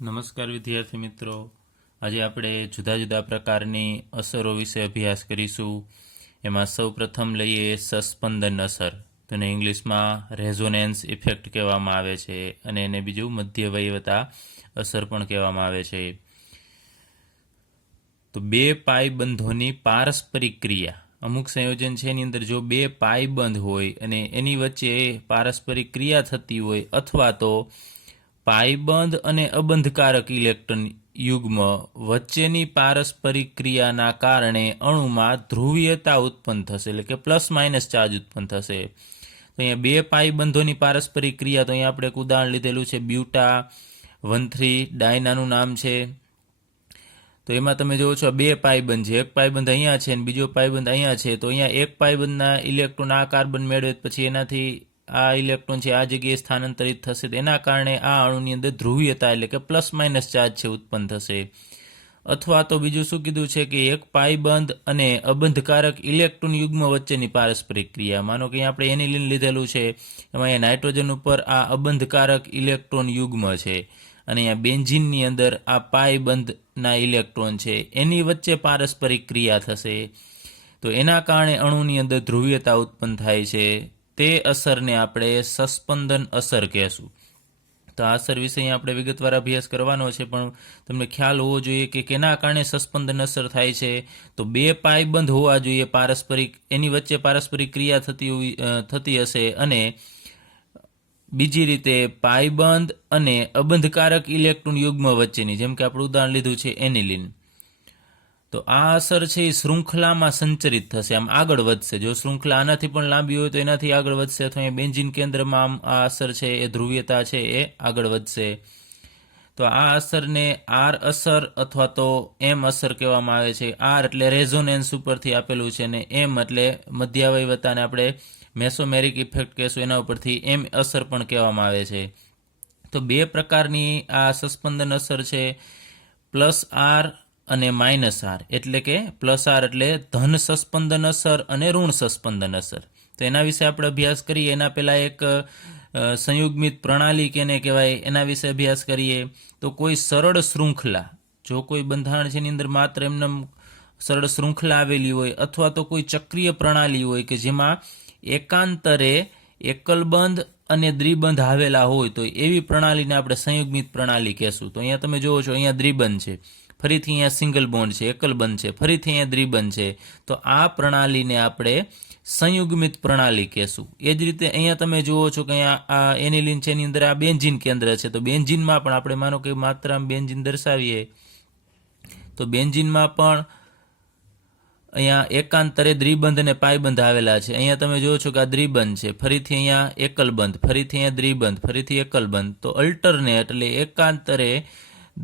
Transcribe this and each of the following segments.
નમસ્કાર વિદ્યાર્થી મિત્રો, આજે આપણે જુદા જુદા પ્રકારની અસરો વિશે અભ્યાસ કરીશું. એમાં સૌ પ્રથમ લઈએ સસ્પંદન અસર. તેને ઇંગ્લિશમાં રેઝોનેન્સ ઇફેક્ટ કહેવામાં આવે છે અને એને બીજું મધ્યવયવતા અસર પણ કહેવામાં આવે છે. તો બે પાયબંધોની પારસ્પરિક ક્રિયા, અમુક સંયોજન છે એની અંદર જો બે પાયબંધ હોય અને એની વચ્ચે પારસ્પરિક ક્રિયા થતી હોય અથવા તો પાયબંધ અને અબંધકારક ઇલેક્ટ્રોન યુગ્મ વચ્ચેની પારસ્પરિક ક્રિયાના કારણે અણુમાં ધ્રુવીયતા ઉત્પન્ન થશે, એટલે કે પ્લસ માઇનસ ચાર્જ ઉત્પન્ન થશે. તો અહીંયા બે પાયબંધોની પારસ્પરિક ક્રિયા, તો અહીંયા આપણે એક ઉદાહરણ લીધેલું છે બ્યુટા 1,3 ડાયનાનું નામ છે. તો એમાં તમે જોવો છો બે પાયબંધ છે, એક પાયબંધ અહીંયા છે અને બીજો પાયબંધ અહીંયા છે. તો અહીંયા એક પાયબંધના ઇલેક્ટ્રોન આ કાર્બન મેળવે પછી એનાથી આ ઇલેક્ટ્રોન છે આ જગ્યાએ સ્થાનાંતરિત થશે. એના કારણે આ અણુની અંદર ધ્રુવીયતા એટલે કે પ્લસ માઇનસ ચાર્જ છે ઉત્પન્ન થશે. અથવા તો બીજું શું કીધું છે કે એક પાયબંધ અને અબંધકારક ઇલેક્ટ્રોન યુગ્મ વચ્ચેની પારસ્પરિક ક્રિયા. માનો કે આપણે એનિલિન લીધેલું છે, એમાં અહીંયા નાઇટ્રોજન ઉપર આ અબંધકારક ઇલેક્ટ્રોન યુગ્મ છે અને અહીંયા બેન્ઝીનની અંદર આ પાયબંધના ઇલેક્ટ્રોન છે, એની વચ્ચે પારસ્પરિક ક્રિયા થશે. તો એના કારણે અણુની અંદર ધ્રુવીયતા ઉત્પન્ન થાય છે. તે અસરને આપણે સસ્પંદન અસર કહેશું. તો આ અસર વિશે અહીંયા આપણે વિગતવાર અભ્યાસ કરવાનો છે, પણ તમને ખ્યાલ હોવો જોઈએ કે કેના કારણે સસ્પંદન અસર થાય છે. તો બે પાયબંધ હોવા જોઈએ પારસ્પરિક, એની વચ્ચે પારસ્પરિક ક્રિયા થતી હશે અને બીજી રીતે પાયબંધ અને અબંધકારક ઇલેક્ટ્રોન યુગ્મ વચ્ચેની, જેમ કે આપણે ઉદાહરણ લીધું છે એનિલિન. તો આ અસર છે એ શૃંખલામાં સંચરિત થશે, આમ આગળ વધશે. જો શૃંખલા આનાથી પણ લાંબી હોય તો એનાથી આગળ વધશે, અથવા અહીંયા બેન્ઝીન કેન્દ્રમાં આમ આ અસર છે એ ધ્રુવીયતા છે એ આગળ વધશે. તો આ અસરને આર અસર અથવા તો એમ અસર કહેવામાં આવે છે. આર એટલે રેઝોનેન્સ ઉપરથી આપેલું છે અને એમ એટલે મધ્યાવયવતાને આપણે મેસોમેરિક ઇફેક્ટ કહેશું, એના ઉપરથી એમ અસર પણ કહેવામાં આવે છે. તો બે પ્રકારની આ સસ્પંદન અસર છે, પ્લસ આર અને માઇનસ આર. એટલે કે પ્લસ આર એટલે ધન સસ્પંદન અસર અને ઋણ સસ્પંદન અસર. તો એના વિશે આપણે અભ્યાસ કરીએ. એના પહેલાં એક સંયુગ્મિત પ્રણાલી કેને કહેવાય એના વિશે અભ્યાસ કરીએ. તો કોઈ સરળ શૃંખલા, જો કોઈ બંધારણ છે એની અંદર માત્ર એમને સરળ શૃંખલા આવેલી હોય અથવા તો કોઈ ચક્રીય પ્રણાલી હોય કે જેમાં એકાંતરે એકલબંધ અને દ્વિબંધ આવેલા હોય, તો એવી પ્રણાલીને આપણે સંયુગ્મિત પ્રણાલી કહેશું. તો અહીંયા તમે જુઓ છો, અહીંયા દ્વિબંધ છે, ફરીથી અહીંયા સિંગલ બોન્ડ છે, એકલબંધ છે, ફરીથી અહીંયા દ્વિબંધ છે. તો આ પ્રણાલીને આપણે સંયુગ્મિત પ્રણાલી કહેશું. એ જ રીતે અહીંયા તમે જુઓ છો કે અહીંયા આ એનિલિન છે એની અંદર આ બેન્ઝીન કેન્દ્ર છે. તો બેન્ઝીનમાં પણ આપણે માનો કે માત્ર આમ બેન્ઝીન દર્શાવીએ તો બેન્ઝીનમાં પણ અહીંયા એકાંતરે દ્વિબંધ અને પાયબંધ આવેલા છે. અહીંયા તમે જુઓ છો કે આ દ્વિબંધ છે, ફરીથી અહીંયા એકલબંધ, ફરીથી અહીંયા દ્વિબંધ, ફરીથી એકલબંધ. તો અલ્ટરનેટ એટલે એકાંતરે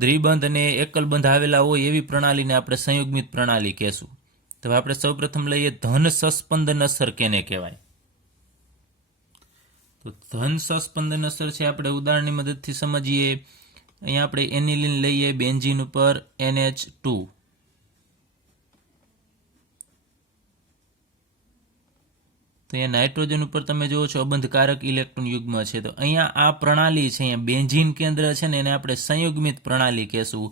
દ્વિબંધ અને એકલબંધ આવેલા હોય એવી પ્રણાલીને આપણે સંયુગ્મિત પ્રણાલી કહેશું. તો આપણે સૌપ્રથમ લઈએ ધન સસ્પંદન અસર કેને કહેવાય. તો ધન સસ્પંદન અસર છે આપણે ઉદાહરણની મદદથી સમજીએ. અહીંયા આપણે એનિલિન લઈએ, બેન્ઝીન ઉપર NH2. તો અહીંયા નાઇટ્રોજન ઉપર તમે જુઓ છો અબંધકારક ઇલેક્ટ્રોન યુગ્મ છે. તો અહીંયા આ પ્રણાલી છે, અહીંયા બેન્ઝીન કેન્દ્ર છે ને, એને આપણે સંયુગ્મિત પ્રણાલી કહેશું.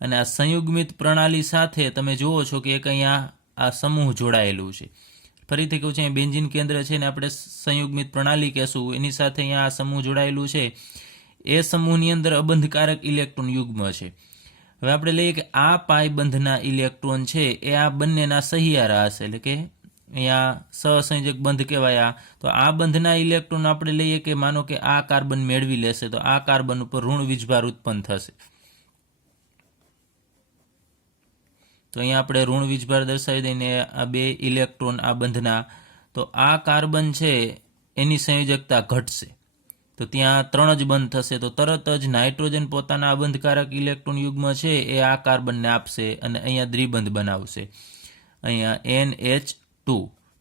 અને આ સંયુગ્મિત પ્રણાલી સાથે તમે જુઓ છો કે એક અહીંયા આ સમૂહ જોડાયેલું છે. ફરીથી કહું છું, અહીંયા બેન્ઝીન કેન્દ્ર છે ને આપણે સંયુગ્મિત પ્રણાલી કહેશું, એની સાથે અહીંયા આ સમૂહ જોડાયેલું છે. એ સમૂહની અંદર અબંધકારક ઇલેક્ટ્રોન યુગ્મ છે. હવે આપણે લઈએ કે આ પાયબંધના ઇલેક્ટ્રોન છે એ આ બંનેના સહિયારા હશે, એટલે કે અહીંયા સહસંયોજક બંધ કહેવાય. તો આ બંધના ઇલેક્ટ્રોન આપણે લઈએ કે માનો કે આ કાર્બન મેળવી લેશે, તો આ કાર્બન ઉપર ઋણ વીજભાર ઉત્પન્ન થશે. તો અહીંયા આપણે ઋણ વીજભાર દર્શાવી દઈને આ બે ઇલેક્ટ્રોન આ બંધના, તો આ કાર્બન છે એની સંયોજકતા ઘટશે, તો ત્યાં 3 જ બંધ થશે. તો તરત જ નાઇટ્રોજન પોતાના અબંધકારક ઇલેક્ટ્રોન યુગ્મ છે એ આ કાર્બનને આપશે અને અહીંયા દ્વિબંધ બનાવશે, અહીંયા NH2.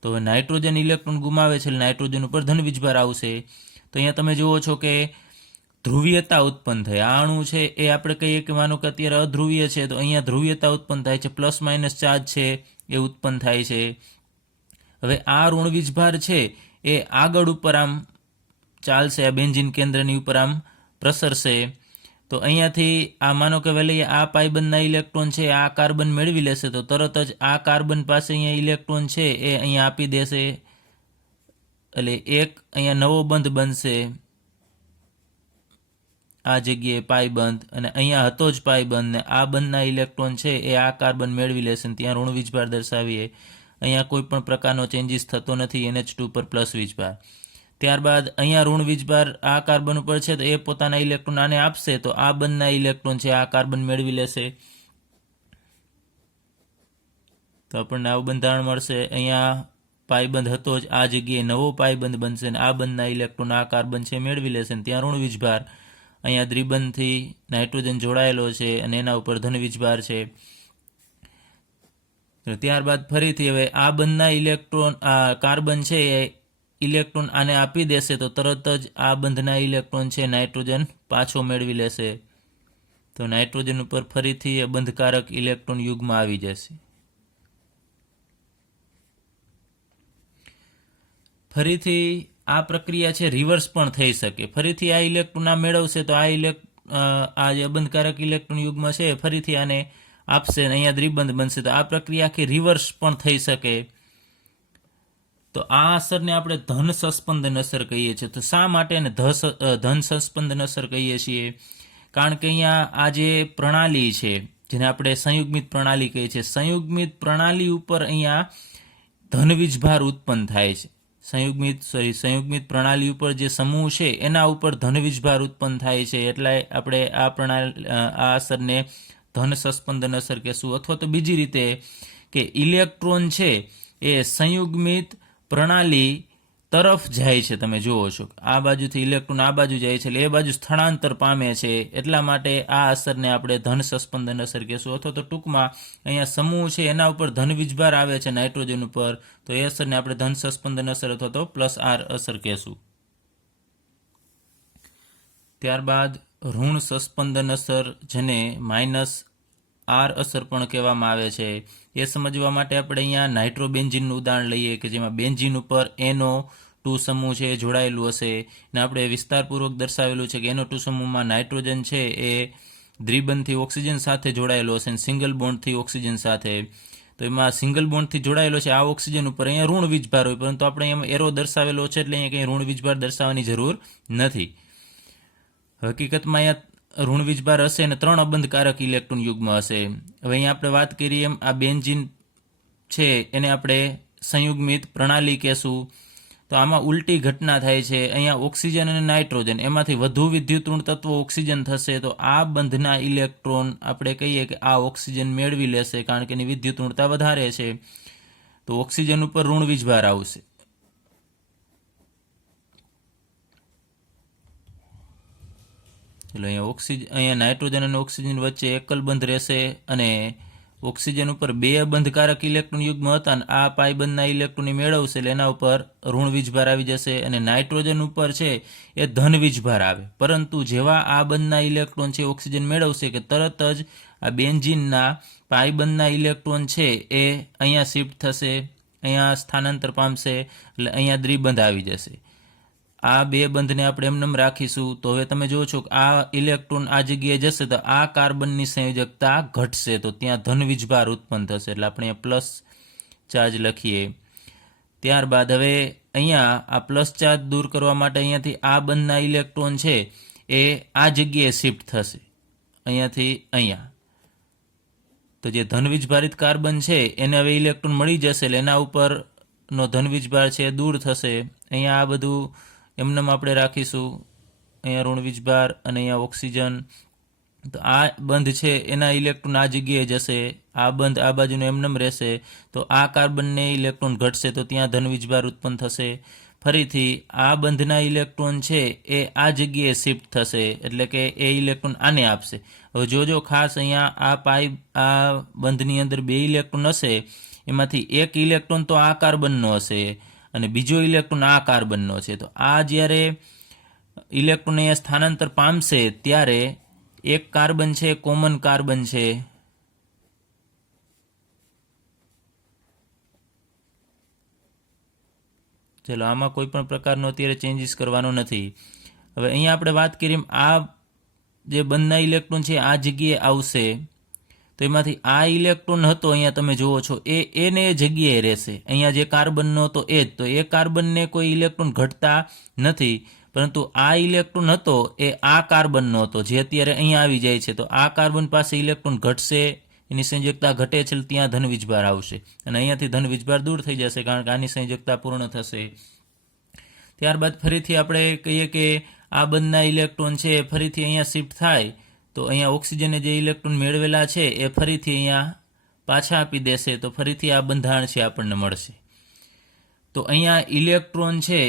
તો હવે નાઇટ્રોજન ઇલેક્ટ્રોન ગુમાવે છે એટલે નાઇટ્રોજન ઉપર ધન વીજભાર આવશે. તો અહીંયા તમે જુઓ છો કે ધ્રુવીયતા ઉત્પન્ન થાય. આ અણુ છે એ આપણે કહીએ કે માનો કે અત્યારે અધ્રુવીય છે, તો અહીંયા ધ્રુવીયતા ઉત્પન્ન થાય છે, પ્લસ માઇનસ ચાર્જ છે એ ઉત્પન્ન થાય છે. હવે આ ઋણ વીજભાર છે એ આગળ ઉપર આમ ચાલશે, આ બેન્ઝીન કેન્દ્રની ઉપર આમ પ્રસરશે તો અહીંયાથી આ માનો કે વહેલી આ પાયબંધના ઇલેક્ટ્રોન છે આ કાર્બન મેળવી લેશે તો તરત જ આ કાર્બન પાસે અહીંયા ઇલેક્ટ્રોન છે એ અહીંયા આપી દેશે, એટલે એક અહીંયા નવો બંધ બનશે આ જગ્યાએ પાયબંધ, અને અહીંયા હતો જ પાયબંધ ને આ બંધના ઇલેક્ટ્રોન છે એ આ કાર્બન મેળવી લેશે ને ત્યાં ઋણ વીજભાર દર્શાવીએ. અહીંયા કોઈ પણ પ્રકારનો ચેન્જીસ થતો નથી NH2 પર પ્લસ વીજભાર. ત્યારબાદ અહીંયા ઋણ વીજભાર આ કાર્બન ઉપર છે તો એ પોતાના ઇલેક્ટ્રોન આને આપશે તો આ બંધના ઇલેક્ટ્રોન છે આ કાર્બન મેળવી લેશે, તો આપણને આવું બંધારણ મળશે. અહીંયા પાયબંધ હતો જ આ જગ્યાએ નવો પાયબંધ બનશે ને આ બંધના ઇલેક્ટ્રોન આ કાર્બન છે મેળવી લેશે ને ત્યાં ઋણ વીજભાર. અહીંયા દ્વિબંધથી નાઇટ્રોજન જોડાયેલો છે અને એના ઉપર ધન વીજભાર છે. ત્યારબાદ ફરીથી હવે આ બંધના ઇલેક્ટ્રોન કાર્બન છે એ ઇલેક્ટ્રોન આને આપી દેશે તો તરત જ આ બંધના ઇલેક્ટ્રોન છે નાઇટ્રોજન પાછો મેળવી લેશે, તો નાઇટ્રોજન ઉપર ફરીથી એ બંધકારક ઇલેક્ટ્રોન યુગ્મ આવી જશે. ફરીથી આ પ્રક્રિયા છે રિવર્સ પણ થઈ શકે. ફરીથી આ ઇલેક્ટ્રોન આ મેળવશે તો આ જે બંધકારક ઇલેક્ટ્રોન યુગ્મ છે ફરીથી આને આપશે અને અહીંયા દ્વિબંધ બનશે, તો આ પ્રક્રિયા આખી રિવર્સ પણ થઈ શકે. તો આ અસરને આપણે ધન સસ્પંદન અસર કહીએ છીએ. તો શા માટે એને ધન સસ્પંદન અસર કહીએ છીએ? કારણ કે અહીંયા આ જે પ્રણાલી છે જેને આપણે સંયુગ્મિત પ્રણાલી કહીએ છીએ, સંયુગ્મિત પ્રણાલી ઉપર અહીંયા ધન વીજભાર ઉત્પન્ન થાય છે. સંયુગ્મિત પ્રણાલી ઉપર જે સમૂહ છે એના ઉપર ધન વીજભાર ઉત્પન્ન થાય છે, એટલે આપણે આ અસરને ધન સસ્પંદન અસર કહેશું. અથવા તો બીજી રીતે કે ઇલેક્ટ્રોન છે એ સંયુગ્મિત પ્રણાલી તરફ જાય છે. તમે જુઓ છો આ બાજુથી ઇલેક્ટ્રોન આ બાજુ જાય છે એટલે એ બાજુ સ્થળાંતર પામે છે, એટલા માટે આ અસરને આપણે ધન સસ્પંદન અસર કહેશું. અથવા તો ટૂંકમાં અહીંયા સમૂહ છે એના ઉપર ધન વીજભાર આવે છે નાઇટ્રોજન ઉપર, તો એ અસરને આપણે ધન સસ્પંદન અસર અથવા તો +R અસર કહેશું. ત્યારબાદ ઋણ સસ્પંદન અસર જેને -R અસર પણ કહેવામાં આવે છે, એ સમજવા માટે આપણે અહીંયા નાઇટ્રોબેન્ઝીનનું ઉદાહરણ લઈએ કે જેમાં બેન્ઝીન ઉપર NO2 સમૂહ છે એ જોડાયેલું હશે ને આપણે વિસ્તારપૂર્વક દર્શાવેલું છે કે NO2 સમૂહમાં નાઇટ્રોજન છે એ દ્વિબંધથી ઓક્સિજન સાથે જોડાયેલો હશે અને સિંગલ બોન્ડથી ઓક્સિજન સાથે. તો એમાં સિંગલ બોન્ડથી જોડાયેલો છે આ ઓક્સિજન ઉપર અહીંયા ઋણ વીજભાર હોય, પરંતુ આપણે અહીંયા એરો દર્શાવેલો છે એટલે અહીંયા કંઈ ઋણ વીજભાર દર્શાવવાની જરૂર નથી. હકીકતમાં અહીંયા ઋણ વીજભાર હશે અને 3 અબંધકારક ઇલેક્ટ્રોન યુગ્મ હશે. હવે અહીંયા આપણે વાત કરીએ એમ આ બેન્ઝીન છે એને આપણે સંયુગ્મિત પ્રણાલી કહેશું. તો આમાં ઉલટી ઘટના થાય છે. અહીંયા ઓક્સિજન અને નાઇટ્રોજન એમાંથી વધુ વિદ્યુત ઋણ તત્વો ઓક્સિજન થશે, તો આ બંધના ઇલેક્ટ્રોન આપણે કહીએ કે આ ઓક્સિજન મેળવી લેશે કારણ કે એની વિદ્યુત ઋણતા વધારે છે, તો ઓક્સિજન ઉપર ઋણ વીજભાર આવશે. એટલે અહીંયા નાઇટ્રોજન અને ઓક્સિજન વચ્ચે એકલ બંધ રહેશે અને ઓક્સિજન ઉપર 2 બંધકારક ઇલેક્ટ્રોન યુગ્મ હતા અને આ પાયબંધના ઇલેક્ટ્રોન મેળવશે એટલે એના ઉપર ઋણ વીજભાર આવી જશે અને નાઇટ્રોજન ઉપર છે એ ધન વીજભાર આવે. પરંતુ જેવા આ બંધના ઇલેક્ટ્રોન છે ઓક્સિજન મેળવશે કે તરત જ આ બેન્ઝીનના પાયબંધના ઇલેક્ટ્રોન છે એ અહીંયા શિફ્ટ થશે, અહીંયા સ્થાનાંતર પામશે એટલે અહીંયા દ્વિબંધ આવી જશે. આ 2 બંધને આપણે એમનેમ રાખીશું. તો હવે તમે જુઓ છો કે આ ઇલેક્ટ્રોન આ જગ્યાએ જશે તો આ કાર્બનની સંયોજકતા ઘટશે, તો ત્યાં ધન વીજભાર ઉત્પન્ન થશે એટલે આપણે પ્લસ ચાર્જ લખીએ. ત્યારબાદ હવે અહીંયા આ પ્લસ ચાર્જ દૂર કરવા માટે અહીંયાથી આ બંધના ઇલેક્ટ્રોન છે એ આ જગ્યાએ શિફ્ટ થશે અહીંયાથી અહીંયા. તો જે ધન વીજભારિત કાર્બન છે એને હવે ઇલેક્ટ્રોન મળી જશે એટલે એના ઉપરનો ધન વીજભાર છે દૂર થશે. અહીંયા આ બધું એમનેમ આપણે રાખીશું, અહીંયા ઋણ વીજભાર અને અહીંયા ઓક્સિજન. તો આ બંધ છે એના ઇલેક્ટ્રોન આ જગ્યાએ જશે, આ બંધ આ બાજુનો એમનેમ રહેશે, તો આ કાર્બનને ઇલેક્ટ્રોન ઘટશે તો ત્યાં ધન વીજભાર ઉત્પન્ન થશે. ફરીથી આ બંધના ઇલેક્ટ્રોન છે એ આ જગ્યાએ શિફ્ટ થશે એટલે કે એ ઇલેક્ટ્રોન આને આપશે. હવે જોજો ખાસ અહીંયા આ બંધની અંદર 2 ઇલેક્ટ્રોન હશે, એમાંથી એક ઇલેક્ટ્રોન તો આ કાર્બનનો હશે અને બીજો ઇલેક્ટ્રોન આ કાર્બનનો છે. તો આ જ્યારે ઇલેક્ટ્રોન અહીંયા સ્થાનાંતર પામશે ત્યારે એક કાર્બન છે કોમન કાર્બન છે, ચલો આમાં કોઈ પણ પ્રકારનો અત્યારે ચેન્જીસ કરવાનો નથી. હવે અહીંયા આપણે વાત કરીએ આ જે બંધના ઇલેક્ટ્રોન છે આ જગ્યાએ આવશે, તો એમાંથી આ ઇલેક્ટ્રોન હતો અહીંયા તમે જુઓ છો એને એ જગ્યાએ રહેશે. અહીંયા જે કાર્બનનો હતો એ જ, તો એ કાર્બનને કોઈ ઇલેક્ટ્રોન ઘટતા નથી, પરંતુ આ ઇલેક્ટ્રોન હતો એ આ કાર્બનનો હતો જે અત્યારે અહીંયા આવી જાય છે. તો આ કાર્બન પાસે ઇલેક્ટ્રોન ઘટશે, એની સંયોજકતા ઘટે છે, ત્યાં ધન વીજભાર આવશે અને અહીંયાથી ધન વીજભાર દૂર થઈ જશે કારણ કે આની સંયોજકતા પૂર્ણ થશે. ત્યારબાદ ફરીથી આપણે કહીએ કે આ બંધના ઇલેક્ટ્રોન છે ફરીથી અહીંયા શિફ્ટ થાય, તો અહીંયા ઓક્સિજને જે ઇલેક્ટ્રોન મેળવેલા છે એ ફરીથી અહીંયા પાછા આપી દેશે, તો ફરીથી આ બંધારણ છે આપણને મળશે. તો અહીંયા ઇલેક્ટ્રોન છે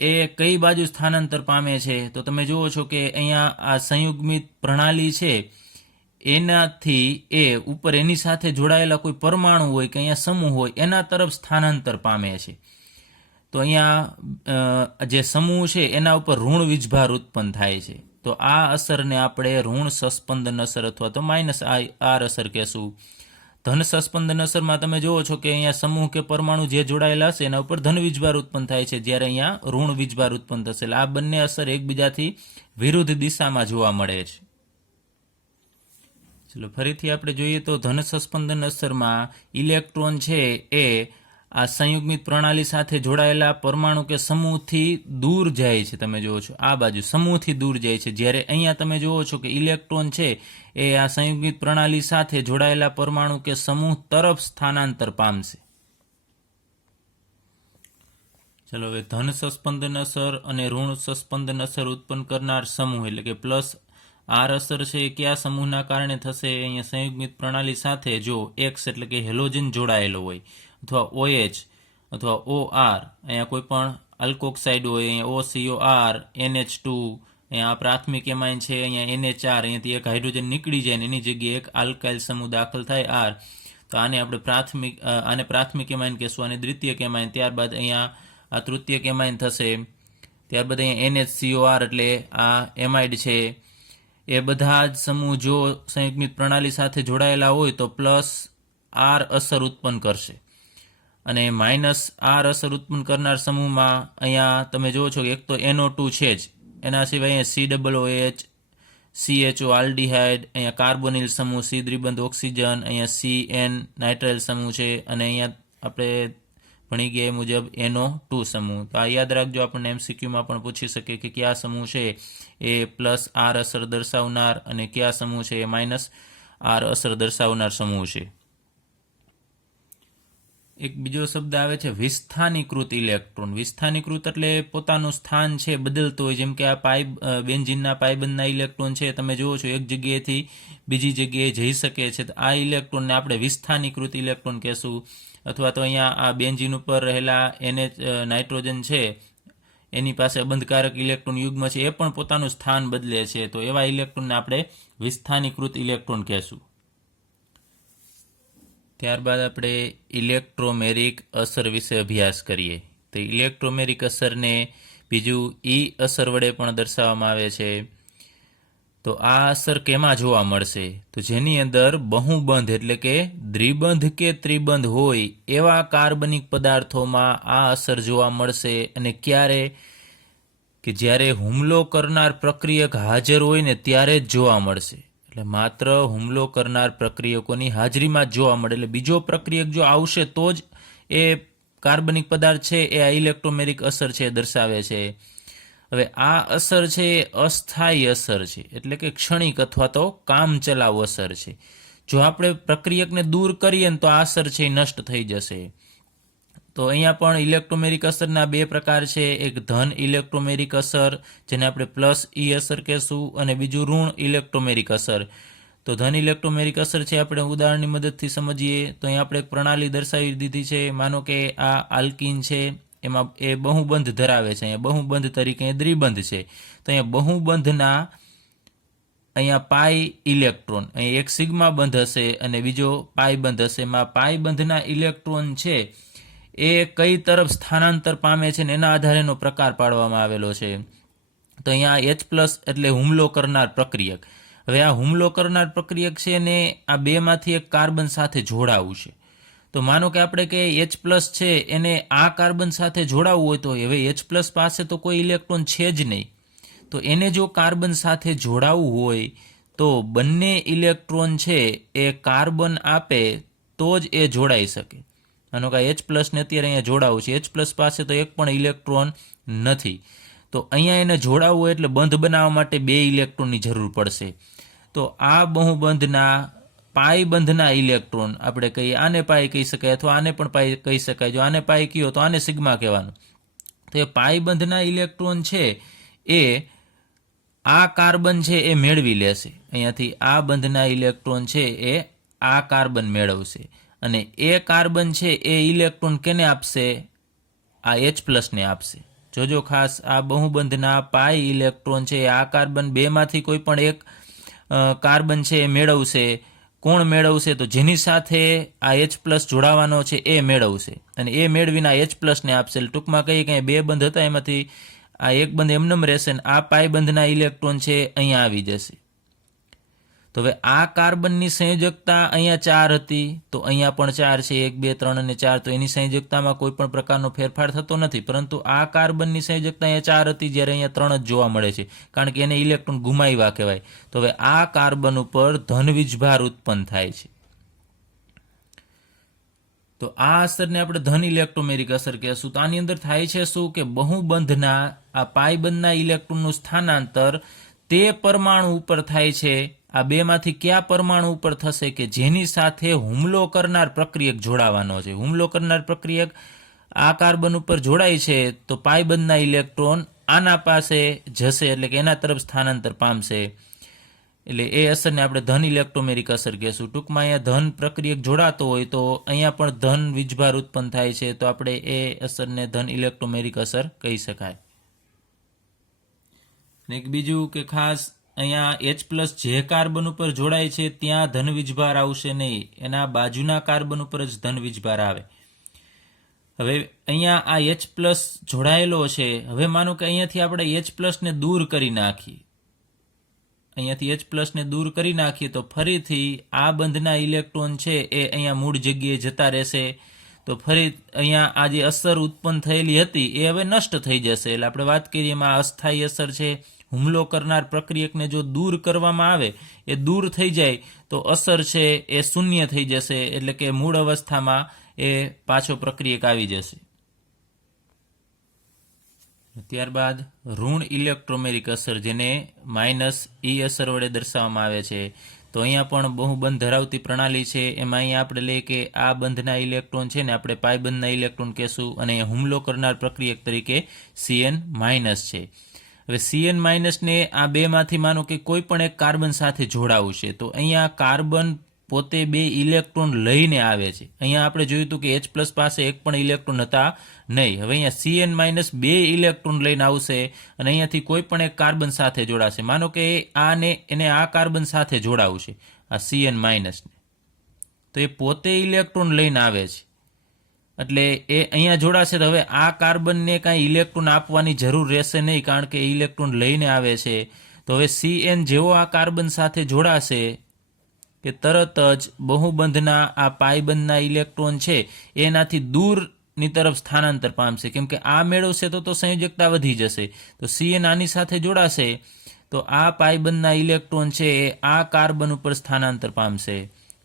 એ કઈ બાજુ સ્થાનાંતર પામે છે, તો તમે જુઓ છો કે અહીંયા આ સંયુગ્મિત પ્રણાલી છે એનાથી એ ઉપર એની સાથે જોડાયેલા કોઈ પરમાણુ હોય કે અહીંયા સમૂહ હોય એના તરફ સ્થાનાંતર પામે છે. તો અહીંયા જે સમૂહ છે એના ઉપર ઋણ વીજભાર ઉત્પન્ન થાય છે. તો આ અસરને આપણે ઋણ સસ્પંદન અસર અથવા તો -R અસર કહેશું. ધન સસ્પંદન અસરમાં તમે જુઓ છો કે અહીંયા સમૂહ કે પરમાણુ જે જોડાયેલા હશે એના ઉપર ધન વીજભાર ઉત્પન્ન થાય છે, જ્યારે અહીંયા ઋણ વીજભાર ઉત્પન્ન થશે. એટલે આ બંને અસર એકબીજાથી વિરુદ્ધ દિશામાં જોવા મળે છે. ચલો ફરીથી આપણે જોઈએ તો ધન સસ્પંદન અસરમાં ઇલેક્ટ્રોન છે એ આ સંયુગ્મિત પ્રણાલી સાથે જોડાયેલા પરમાણુ કે સમૂહથી દૂર જાય છે. તમે જુઓ છો આ બાજુ સમૂહથી દૂર જાય છે, જ્યારે અહીંયા તમે જુઓ છો કે ઇલેક્ટ્રોન છે એ આ સંયુગ્મિત પ્રણાલી સાથે જોડાયેલા પરમાણુ કે સમૂહ તરફ સ્થાનાંતર પામશે. ચલો હવે ધન સસ્પંદન અસર અને ઋણ સસ્પંદન અસર ઉત્પન્ન કરનાર સમૂહ એટલે કે +R અસર છે એ કયા સમૂહના કારણે થશે? અહીંયા સંયુગ્મિત પ્રણાલી સાથે જો X એટલે કે હેલોજન જોડાયેલો હોય અથવા OH અથવા OR, અહીંયા કોઈ પણ અલ્કોક્સાઇડ હોય, અહીંયા OCOR, NH2, અહીંયા પ્રાથમિક એમાઇન છે, અહીંયા NH4, અહીંયાથી એક હાઇડ્રોજન નીકળી જાય ને એની જગ્યાએ એક આલ્કાઇલ સમૂહ દાખલ થાય R, તો આને આપણે પ્રાથમિક એમાઇન કહેશું, આને દ્વિતીયક એમાઇન. ત્યારબાદ અહીંયા આ તૃતીયક એમાઇન થશે. ત્યારબાદ અહીંયા NHCOR એટલે આ એમાઇડ છે. એ બધા જ સમૂહ જો સંયુગ્મિત પ્રણાલી સાથે જોડાયેલા હોય તો +R અસર ઉત્પન્ન કરશે, અને -R અસર ઉત્પન્ન કરનાર સમૂહમાં અહીંયા તમે જુઓ છો કે એક તો NO2 છે જ, એના સિવાય અહીંયા COOH, CHO આલ્ડિહાઇડ, અહીંયા કાર્બોનિલ સમૂહ, C દ્વિબંધ ઓક્સિજન, અહીંયા CN નાઇટ્રાઇલ સમૂહ છે, અને અહીંયા આપણે ભણી ગયા એ મુજબ NO2 સમૂહ. તો આ યાદ રાખજો, આપણને MCQમાં પણ પૂછી શકે કે કયા સમૂહ છે એ +R અસર દર્શાવનાર અને કયા સમૂહ છે એ -R અસર દર્શાવનાર સમૂહ છે. એક બીજો શબ્દ આવે છે વિસ્થાનીકૃત ઇલેક્ટ્રોન. વિસ્થાનીકૃત એટલે પોતાનું સ્થાન છે બદલતો હોય, જેમ કે આ બેન્ઝીનના પાયબંધના ઇલેક્ટ્રોન છે તમે જુઓ છો એક જગ્યાએથી બીજી જગ્યાએ જઈ શકે છે, તો આ ઇલેક્ટ્રોનને આપણે વિસ્થાનીકૃત ઇલેક્ટ્રોન કહેશું. અથવા તો અહીંયા આ બેન્ઝીન ઉપર રહેલા નાઇટ્રોજન છે એની પાસે બંધકારક ઇલેક્ટ્રોન યુગ્મ છે, એ પણ પોતાનું સ્થાન બદલે છે, તો એવા ઇલેક્ટ્રોનને આપણે વિસ્થાનીકૃત ઇલેક્ટ્રોન કહેશું. ત્યારબાદ આપણે ઇલેક્ટ્રોમેરિક અસર વિશે અભ્યાસ કરીએ. તો ઇલેક્ટ્રોમેરિક અસરને બીજું E અસર વડે પણ દર્શાવવામાં આવે છે. તો આ અસર કેમાં જોવા મળશે? તો જેની અંદર બહુબંધ એટલે કે દ્વિબંધ કે ત્રિબંધ હોય એવા કાર્બનિક પદાર્થોમાં આ અસર જોવા મળશે. અને ક્યારે? કે જ્યારે હુમલો કરનાર પ્રક્રિયક હાજર હોય ને ત્યારે જ જોવા મળશે. એટલે માત્ર હુમલો કરનાર પ્રક્રિયકોની હાજરીમાં જ જોવા મળે. એટલે બીજો પ્રક્રિયક જો આવશે તો જ એ કાર્બનિક પદાર્થ છે એ આ ઇલેક્ટ્રોમેરિક અસર છે દર્શાવે છે. હવે આ અસર છે એ અસ્થાયી અસર છે, એટલે કે ક્ષણિક અથવા તો કામચલાઉ અસર છે. જો આપણે પ્રક્રિયકને દૂર કરીએ ને તો આ અસર છે એ નષ્ટ થઈ જશે. તો અહીંયા પણ ઇલેક્ટ્રોમેરિક અસરના બે પ્રકાર છે. એક ધન ઇલેક્ટ્રોમેરિક અસર જેને આપણે +E અસર કહેશું, અને બીજું ઋણ ઇલેક્ટ્રોમેરિક અસર. તો ધન ઇલેક્ટ્રોમેરિક અસર છે આપણે ઉદાહરણની મદદથી સમજીએ. તો અહીંયા આપણે એક પ્રણાલી દર્શાવી દીધી છે. માનો કે આ આલ્કીન છે, એમાં એ બહુબંધ ધરાવે છે, અહીંયા બહુબંધ તરીકે દ્વિબંધ છે. તો અહીંયા બહુબંધના અહીંયા પાઈ ઇલેક્ટ્રોન, અહીં એક સિગ્મા બંધ હશે અને બીજો પાઈ બંધ હશે. એમાં પાઈ બંધના ઇલેક્ટ્રોન છે એ કઈ તરફ સ્થાનાંતર પામે છે ને એના આધારેનો પ્રકાર પાડવામાં આવેલો છે. તો અહીંયા H+ એટલે હુમલો કરનાર પ્રક્રિયક. હવે આ હુમલો કરનાર પ્રક્રિયક છે ને આ બેમાંથી એક કાર્બન સાથે જોડાવું છે. તો માનો કે આપણે કે H+ છે એને આ કાર્બન સાથે જોડાવવું હોય તો હવે H+ પાસે તો કોઈ ઇલેક્ટ્રોન છે જ નહીં, તો એને જો કાર્બન સાથે જોડાવવું હોય તો બંને ઇલેક્ટ્રોન છે એ કાર્બન આપે તો જ એ જોડાઈ શકે. આનો કાંઈ H+ ને અત્યારે અહીંયા જોડાવું છે, H+ પાસે તો એક પણ ઇલેક્ટ્રોન નથી, તો અહીંયા એને જોડાવવું હોય એટલે બંધ બનાવવા માટે 2 ઇલેક્ટ્રોનની જરૂર પડશે. તો આ બહુબંધના પાઈ બંધના ઇલેક્ટ્રોન આપણે કહીએ, આને પાઈ કહી શકાય અથવા આને પણ પાઈ કહી શકાય. જો આને પાઈ કહ્યો તો આને સિગ્મા કહેવાનું. તો એ પાઈ બંધના ઇલેક્ટ્રોન છે એ આ કાર્બન છે એ મેળવી લેશે. અહીંયાથી આ બંધના ઇલેક્ટ્રોન છે એ આ કાર્બન મેળવશે અને એ કાર્બન છે એ ઇલેક્ટ્રોન કેને આપશે? આ H+ ને આપશે. જોજો ખાસ, આ બહુબંધના પાઈ ઇલેક્ટ્રોન છે આ કાર્બન બેમાંથી કોઈ પણ એક કાર્બન છે એ મેળવશે. કોણ મેળવશે? તો જેની સાથે આ H+ જોડાવાનો છે એ મેળવશે અને એ મેળવીને આ H+ ને આપશે. ટૂંકમાં કહીએ કે 2 બંધ હતા, એમાંથી આ એક બંધ એમનેમ રહેશે અને આ પાઈ બંધના ઇલેક્ટ્રોન છે અહીંયા આવી જશે. તો હવે આ કાર્બનની સંયોજકતા અહીંયા 4 હતી, તો અહીંયા પણ 4 છે, 1 2 3 અને 4. તો એની સંયોજકતામાં કોઈ પણ પ્રકારનો ફેરફાર થતો નથી, પરંતુ આ કાર્બનની સંયોજકતા અહીંયા 4 હતી, જ્યારે અહીંયા 3 જ જોવા મળે છે, કારણ કે એને ઇલેક્ટ્રોન ગુમાવ્યા કહેવાય. તો હવે આ કાર્બન ઉપર ધન વીજભાર ઉત્પન્ન થાય છે. તો આ અસરને આપણે ધન ઇલેક્ટ્રોમેરિક અસર કહેશું. તો આની અંદર થાય છે શું કે બહુબંધના આ પાઈ બંધના ઇલેક્ટ્રોનનું સ્થાનાંતર તે પરમાણુ ઉપર થાય છે. આ બેમાંથી કયા પરમાણુ ઉપર થશે કે જેની સાથે હુમલો કરનાર પ્રક્રિયક જોડાવાનો છે? હુમલો કરનાર પ્રક્રિયક આ કાર્બન ઉપર જોડાય છે તો પાઈ બંધના ઇલેક્ટ્રોન આના પાસે જશે, એટલે કે એના તરફ સ્થાનાંતર પામશે. એટલે એ અસરને આપણે ધન ઇલેક્ટ્રોમેરિક અસર કહેશું. ટૂંકમાં અહીંયા ધન પ્રક્રિયક જોડાતો હોય તો અહીંયા પણ ધન વીજભાર ઉત્પન્ન થાય છે, તો આપણે એ અસરને ધન ઇલેક્ટ્રોમેરિક અસર કહી શકાય. એક બીજું કે ખાસ અહીંયા H+ જે કાર્બન ઉપર જોડાય છે ત્યાં ધન વીજભાર આવશે નહીં, એના બાજુના કાર્બન ઉપર જ ધન વીજભાર આવે. હવે અહીંયા આ H+ જોડાયેલો છે. હવે માનો કે અહીંયાથી આપણે H+ ને દૂર કરી નાખીએ, અહીંયાથી H+ ને દૂર કરી નાખીએ તો ફરીથી આ બંધના ઇલેક્ટ્રોન છે એ અહીંયા મૂળ જગ્યાએ જતા રહેશે. તો ફરી અહીંયા આ જે અસર ઉત્પન્ન થયેલી હતી એ હવે નષ્ટ થઈ જશે. એટલે આપણે વાત કરીએ એમાં અસ્થાયી અસર છે. હુમલો કરનાર પ્રક્રિયકને જો દૂર કરવામાં આવે, એ દૂર થઈ જાય તો અસર છે એ શૂન્ય થઈ જશે, એટલે કે મૂળ અવસ્થામાં એ પાછો પ્રક્રિયક આવી જશે. ત્યારબાદ ઋણ ઇલેક્ટ્રોમેરિક અસર, જેને -E અસર વડે દર્શાવવામાં આવે છે. તો અહીંયા પણ બહુબંધ ધરાવતી પ્રણાલી છે. એમાં અહીંયા આપણે લઈએ કે આ બંધના ઇલેક્ટ્રોન છે ને આપણે પાઈ બંધના ઇલેક્ટ્રોન કહેશું, અને હુમલો કરનાર પ્રક્રિયક તરીકે Cn- છે. હવે Cn- ને આ બેમાંથી માનો કે કોઈ પણ એક કાર્બન સાથે જોડાવું છે, તો અહીંયા કાર્બન પોતે 2 ઇલેક્ટ્રોન લઈને આવે છે. અહીંયા આપણે જોયું હતું કે H+ પાસે એક પણ ઇલેક્ટ્રોન હતા નહીં. હવે અહીંયા Cn- 2 ઇલેક્ટ્રોન લઈને આવશે અને અહીંયાથી કોઈ પણ એક કાર્બન સાથે જોડાશે. માનો કે એને આ કાર્બન સાથે જોડાવું છે, આ Cn- ને, તો એ પોતે ઇલેક્ટ્રોન લઈને આવે છે, એટલે એ અહીંયા જોડાશે. તો હવે આ કાર્બનને કાંઈ ઇલેક્ટ્રોન આપવાની જરૂર રહેશે નહીં, કારણ કે ઇલેક્ટ્રોન લઈને આવે છે. તો હવે Cn જેવો આ કાર્બન સાથે જોડાશે કે તરત જ બહુબંધના આ પાઈ બંધના ઇલેક્ટ્રોન છે એનાથી દૂરની તરફ સ્થાનાંતર પામશે, કેમ કે આ મેળવશે તો સંયોજકતા વધી જશે. તો Cn આની સાથે જોડાશે તો આ પાઈ બંધના ઇલેક્ટ્રોન છે એ આ કાર્બન ઉપર સ્થાનાંતર પામશે.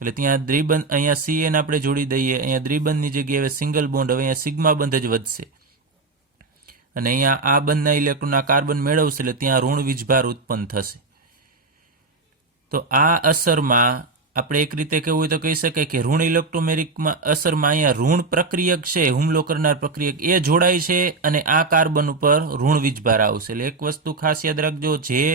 એટલે ત્યાં દ્વિબંધ, અહીંયા Cn આપણે જોડી દઈએ, અહીંયા દ્વિબંધની જગ્યાએ હવે સિંગલ બોન્ડ, હવે અહીંયા સિગ્મા બંધ જ વધશે અને અહીંયા આ બંધના ઇલેક્ટ્રોન આ કાર્બન મેળવશે, એટલે ત્યાં ઋણ વીજભાર ઉત્પન્ન થશે. તો આ અસરમાં આપણે એક રીતે કહેવું હોય તો કહી શકાય કે ઋણ ઇલેક્ટ્રોમેરિકમાં અસરમાં અહીંયા ઋણ પ્રક્રિયક છે, હુમલો કરનાર પ્રક્રિયક એ જોડાય છે અને આ કાર્બન ઉપર ઋણ વીજભાર આવશે. એટલે એક વસ્તુ ખાસ યાદ રાખજો, જે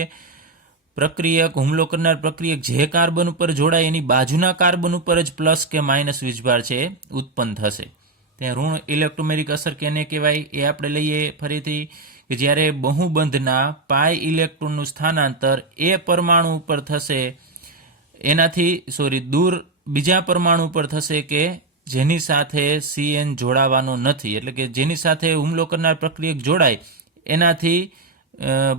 પ્રક્રિયક, હુમલો કરનાર પ્રક્રિયક જે કાર્બન ઉપર જોડાય એની બાજુના કાર્બન ઉપર જ પ્લસ કે માઇનસ વીજભાર છે ઉત્પન્ન થશે. ત્યાં ઋણ ઇલેક્ટ્રોમેરિક અસર કેને કહેવાય એ આપણે લઈએ ફરીથી, કે જ્યારે બહુબંધના પાઈ ઇલેક્ટ્રોનનું સ્થાનાંતર એ પરમાણુ ઉપર થશે એનાથી દૂર બીજા પરમાણુ ઉપર થશે કે જેની સાથે Cn જોડાવાનો નથી, એટલે કે જેની સાથે હુમલો કરનાર પ્રક્રિયક જોડાય એનાથી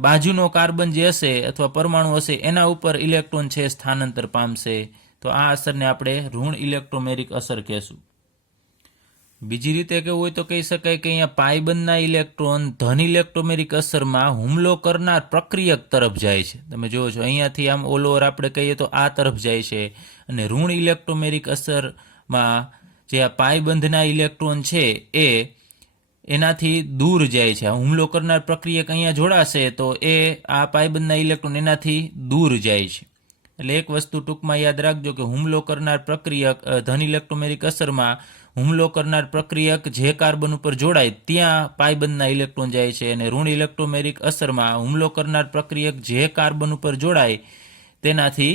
બાજુનો કાર્બન જે હશે અથવા પરમાણુ હશે એના ઉપર ઇલેક્ટ્રોન છે સ્થાનાંતર પામશે. તો આ અસરને આપણે ઋણ ઇલેક્ટ્રોમેરિક અસર કહેશું. બીજી રીતે કેવું હોય તો કહી શકાય કે અહીંયા પાયબંધના ઇલેક્ટ્રોન ધન ઇલેક્ટ્રોમેરિક અસરમાં હુમલો કરનાર પ્રક્રિયક તરફ જાય છે. તમે જુઓ છો અહીંયાથી આમ ઓલ ઓવર આપણે કહીએ તો આ તરફ જાય છે, અને ઋણ ઇલેક્ટ્રોમેરિક અસરમાં જે આ પાયબંધના ઇલેક્ટ્રોન છે એ એનાથી દૂર જાય છે. હુમલો કરનાર પ્રક્રિયક અહીંયા જોડાશે તો એ આ પાયબંધના ઇલેક્ટ્રોન એનાથી દૂર જાય છે. એટલે એક વસ્તુ ટૂંકમાં યાદ રાખજો કે હુમલો કરનાર પ્રક્રિયક ધન ઇલેક્ટ્રોમેરિક અસરમાં હુમલો કરનાર પ્રક્રિયક જે કાર્બન ઉપર જોડાય ત્યાં પાયબંધના ઇલેક્ટ્રોન જાય છે, અને ઋણ ઇલેક્ટ્રોમેરિક અસરમાં હુમલો કરનાર પ્રક્રિયક જે કાર્બન ઉપર જોડાય તેનાથી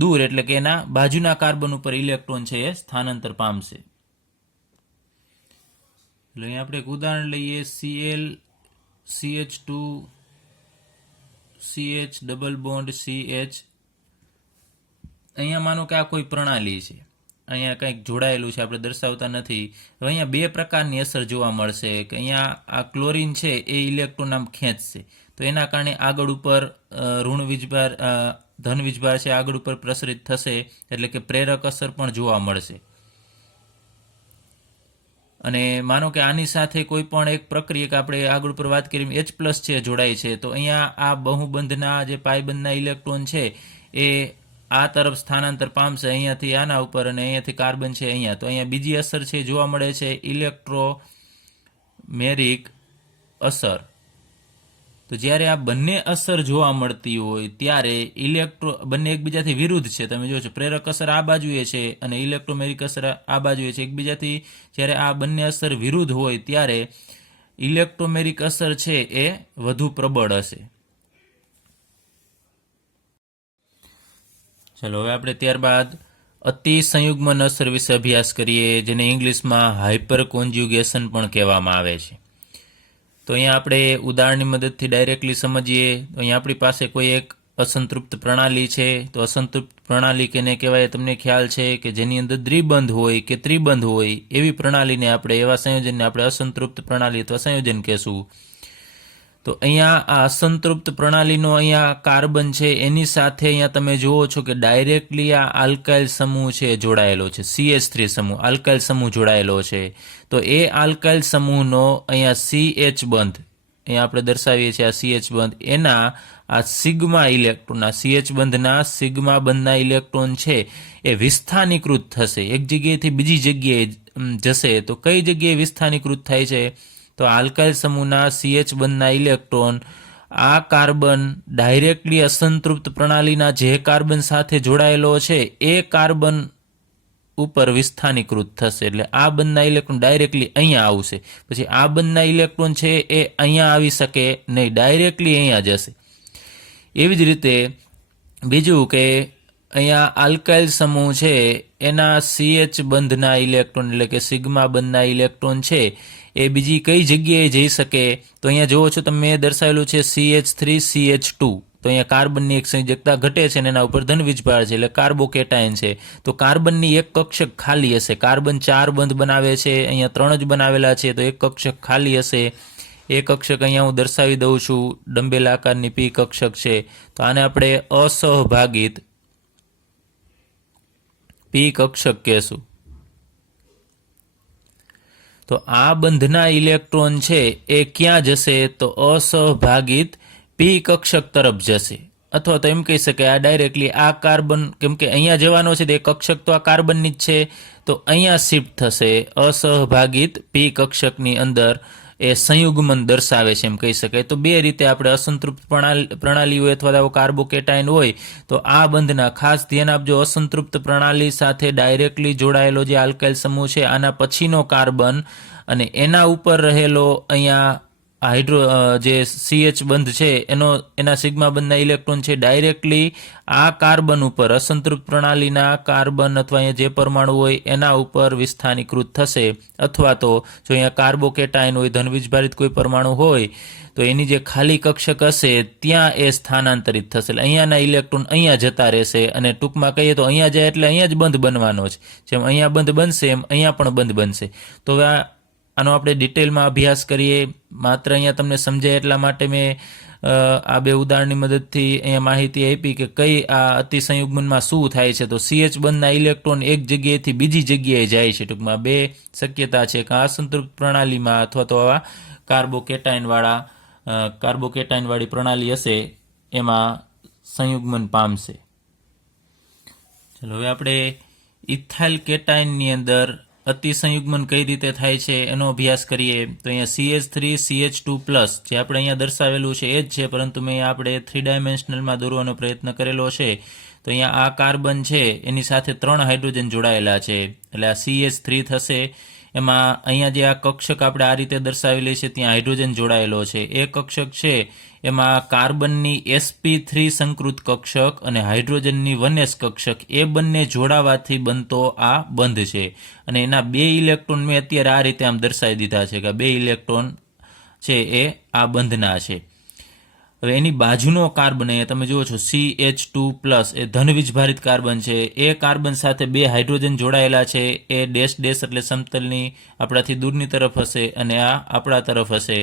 દૂર એટલે કે એના બાજુના કાર્બન ઉપર ઇલેક્ટ્રોન છે એ સ્થાનાંતર પામશે. એટલે અહીં આપણે એક ઉદાહરણ લઈએ, Cl CH2 CH double bond CH. અહીંયા માનો કે આ કોઈ પ્રણાલી છે, અહીંયા કંઈક જોડાયેલું છે, આપણે દર્શાવતા નથી. હવે અહીંયા બે પ્રકારની અસર જોવા મળશે કે અહીંયા આ ક્લોરીન છે એ ઇલેક્ટ્રોન આમ ખેંચશે, તો એના કારણે આગળ ઉપર ઋણ વીજભાર ધન વીજભાર છે આગળ ઉપર પ્રસરિત થશે, એટલે કે પ્રેરક અસર પણ જોવા મળશે. અને માનો કે આની સાથે કોઈ પણ એક પ્રક્રિયક આપણે આગળ ઉપર વાત કરી H+ છે જોડાય છે, તો અહીંયા આ બહુબંધના જે પાયબંધના ઇલેક્ટ્રોન છે એ આ તરફ સ્થાનાંતર પામશે અહીંયાથી આના ઉપર, અને અહીંયાથી કાર્બન છે અહીંયા. તો અહીંયા બીજી અસર છે જોવા મળે છે ઇલેક્ટ્રોમેરિક અસર. તો જ્યારે આ બંને અસર જોવા મળતી હોય ત્યારે બંને એકબીજાથી વિરુદ્ધ છે. તમે જો છો પ્રેરક અસર આ બાજુએ છે અને ઇલેક્ટ્રોમેરિક અસર આ બાજુએ છે. એકબીજાથી જ્યારે આ બંને અસર વિરુદ્ધ હોય ત્યારે ઇલેક્ટ્રોમેરિક અસર છે એ વધુ પ્રબળ હશે. ચલો હવે આપણે ત્યારબાદ અતિ સંયુગ્મન અસર વિશે અભ્યાસ કરીએ, જેને ઇંગ્લિશમાં હાઇપર કોન્જ્યુગેશન પણ કહેવામાં આવે છે. તો અહીંયા આપણે ઉદાહરણની મદદથી ડાયરેક્ટલી સમજીએ. તો અહીંયા આપણી પાસે કોઈ એક અસંતૃપ્ત પ્રણાલી છે. તો અસંતૃપ્ત પ્રણાલી કેને કહેવાય તમને ખ્યાલ છે કે જેની અંદર દ્વિબંધ હોય કે ત્રિબંધ હોય એવી પ્રણાલીને આપણે, એવા સંયોજનને આપણે અસંતૃપ્ત પ્રણાલી અથવા સંયોજન કહેશું. તો અહીંયા આ અસંતૃપ્ત પ્રણાલીનો અહીંયા કાર્બન છે એની સાથે અહીંયા તમે જુઓ છો કે ડાયરેક્ટલી આ આલ્કાઇલ સમૂહ છે જોડાયેલો છે, CH3 સમૂહ આલ્કાઇલ સમૂહ જોડાયેલો છે. તો એ આલ્કાઇલ સમૂહનો અહીંયા CH બંધ, અહીંયા આપણે દર્શાવીએ છીએ આ CH બંધ, એના આ સિગ્મા ઇલેક્ટ્રોન, આ CH બંધના સિગ્મા બંધના ઇલેક્ટ્રોન છે એ વિસ્થાનીકૃત થશે, એક જગ્યાએથી બીજી જગ્યાએ જશે. તો કઈ જગ્યાએ વિસ્થાનીકૃત થાય છે? તો આલ્કાઇલ સમૂહના CH બંધના ઇલેક્ટ્રોન આ કાર્બન ડાયરેક્ટલી અસંતૃપ્ત પ્રણાલીના જે કાર્બન સાથે જોડાયેલો છે એ કાર્બન ઉપર વિસ્થાનીકૃત થશે. એટલે આ બંધના ઇલેક્ટ્રોન ડાયરેક્ટલી અહીંયા આવશે. પછી આ બંધના ઇલેક્ટ્રોન છે એ અહીંયા આવી શકે નહીં, ડાયરેક્ટલી અહીંયા જશે. એવી જ રીતે બીજું કે અહીંયા આલ્કાઇલ સમૂહ છે એના CH બંધના ઇલેક્ટ્રોન એટલે કે સિગ્મા બંધના ઇલેક્ટ્રોન છે એ બીજી કઈ જગ્યાએ જઈ શકે? તો અહીંયા જુઓ છો તમે દર્શાવેલું છે CH3 CH2. તો અહીંયા કાર્બનની એક સંયોજકતા ઘટે છે અને એના ઉપર ધન વીજભાર છે એટલે કાર્બોકેટાયન છે. તો કાર્બનની એક કક્ષક ખાલી હશે. કાર્બન 4 બંધ બનાવે છે, અહીંયા 3 જ બનાવેલા છે, તો એક કક્ષક ખાલી હશે. એ કક્ષક અહીંયા હું દર્શાવી દઉં છું, ડંબેલ આકારની P કક્ષક છે. તો આને આપણે અસહભાગિત P કક્ષક કહેશું. તો આ બંધના ઇલેક્ટ્રોન છે એ ક્યાં જશે? તો અસહભાગિત P કક્ષક તરફ જશે. અથવા તો એમ કહી શકાય આ ડાયરેક્ટલી આ કાર્બન, કેમ કે અહીંયા જવાનો છે તે કક્ષક તો આ કાર્બનની જ છે, તો અહીંયા શિફ્ટ થશે અસહભાગિત P કક્ષકની અંદર. એ સંયુગ્મન દર્શાવે છે એમ કહી શકાય. તો બે રીતે આપણે અસંતૃપ્ત પ્રણાલી હોય અથવા તો કાર્બોકેટાયન હોય તો આ બંધના ખાસ ધ્યાન આપજો, અસંતૃપ્ત પ્રણાલી સાથે ડાયરેક્ટલી જોડાયેલો જે આલ્કાઇલ સમૂહ છે આના પછીનો કાર્બન અને એના ઉપર રહેલો અહીંયા જે CH બંધ છે એના સિગ્મા બંધના ઇલેક્ટ્રોન છે ડાયરેક્ટલી આ કાર્બન ઉપર, અસંતૃપ્ત પ્રણાલીના કાર્બન અથવા અહીંયા જે પરમાણુ હોય એના ઉપર વિસ્થાનીકૃત થશે. અથવા તો જો અહીંયા કાર્બોકેટાયન હોય, ધનવીજભારિત કોઈ પરમાણુ હોય તો એની જે ખાલી કક્ષક હશે ત્યાં એ સ્થાનાંતરિત થશે. એટલે અહીંયાના ઇલેક્ટ્રોન અહીંયા જતા રહેશે અને ટૂંકમાં કહીએ તો અહીંયા જાય એટલે અહીંયા જ બંધ બનવાનો છે. જેમ અહીંયા બંધ બનશે એમ અહીંયા પણ બંધ બનશે. તો હવે આનો આપણે ડિટેલમાં અભ્યાસ કરીએ. માત્ર અહીંયા તમને સમજાય એટલા માટે મેં આ બે ઉદાહરણની મદદથી અહીંયા માહિતી આપી કે કઈ આ અતિસંયુગ્મનમાં શું થાય છે. તો CH બંધના ઇલેક્ટ્રોન એક જગ્યાએથી બીજી જગ્યાએ જાય છે. ટૂંકમાં બે શક્યતા છે કે અસંતૃપ્ત પ્રણાલીમાં અથવા તો આવા કાર્બોકેટાઇનવાળી પ્રણાલી હશે એમાં સંયુગ્મન પામશે. ચલો હવે આપણે ઇથાઇલ કેટાઇનની અંદર અતિસંયુગ્મન કઈ રીતે થાય છે એનો અભ્યાસ કરીએ. તો અહીંયા CH3CH2+, જે આપણે અહીંયા દર્શાવેલું છે એ જ છે, પરંતુ મેં આપણે 3 ડાયમેન્શનલમાં દોરવાનો પ્રયત્ન કરેલો છે. તો અહીંયા આ કાર્બન છે એની સાથે 3 હાઇડ્રોજન જોડાયેલા છે, એટલે આ CH3 થશે. એમાં અહીંયા જે આ કક્ષક આપણે આ રીતે દર્શાવેલી છે ત્યાં હાઇડ્રોજન જોડાયેલો છે. એ કક્ષક છે એમાં કાર્બનની sp3 સંકૃત કક્ષક અને હાઇડ્રોજનની 1s કક્ષક એ બંને જોડાવાથી બનતો આ બંધ છે. અને એના 2 ઇલેક્ટ્રોન મેં અત્યારે આ રીતે આમ દર્શાવી દીધા છે કે 2 ઇલેક્ટ્રોન છે એ આ બંધના છે. હવે એની બાજુનો કાર્બન અહીંયા તમે જુઓ છો CH2+, એ ધનવીજભારિત કાર્બન છે. એ કાર્બન સાથે 2 હાઇડ્રોજન જોડાયેલા છે. એ ડેશ ડેશ એટલે સમતલની આપણાથી દૂરની તરફ હશે અને આ આપણા તરફ હશે.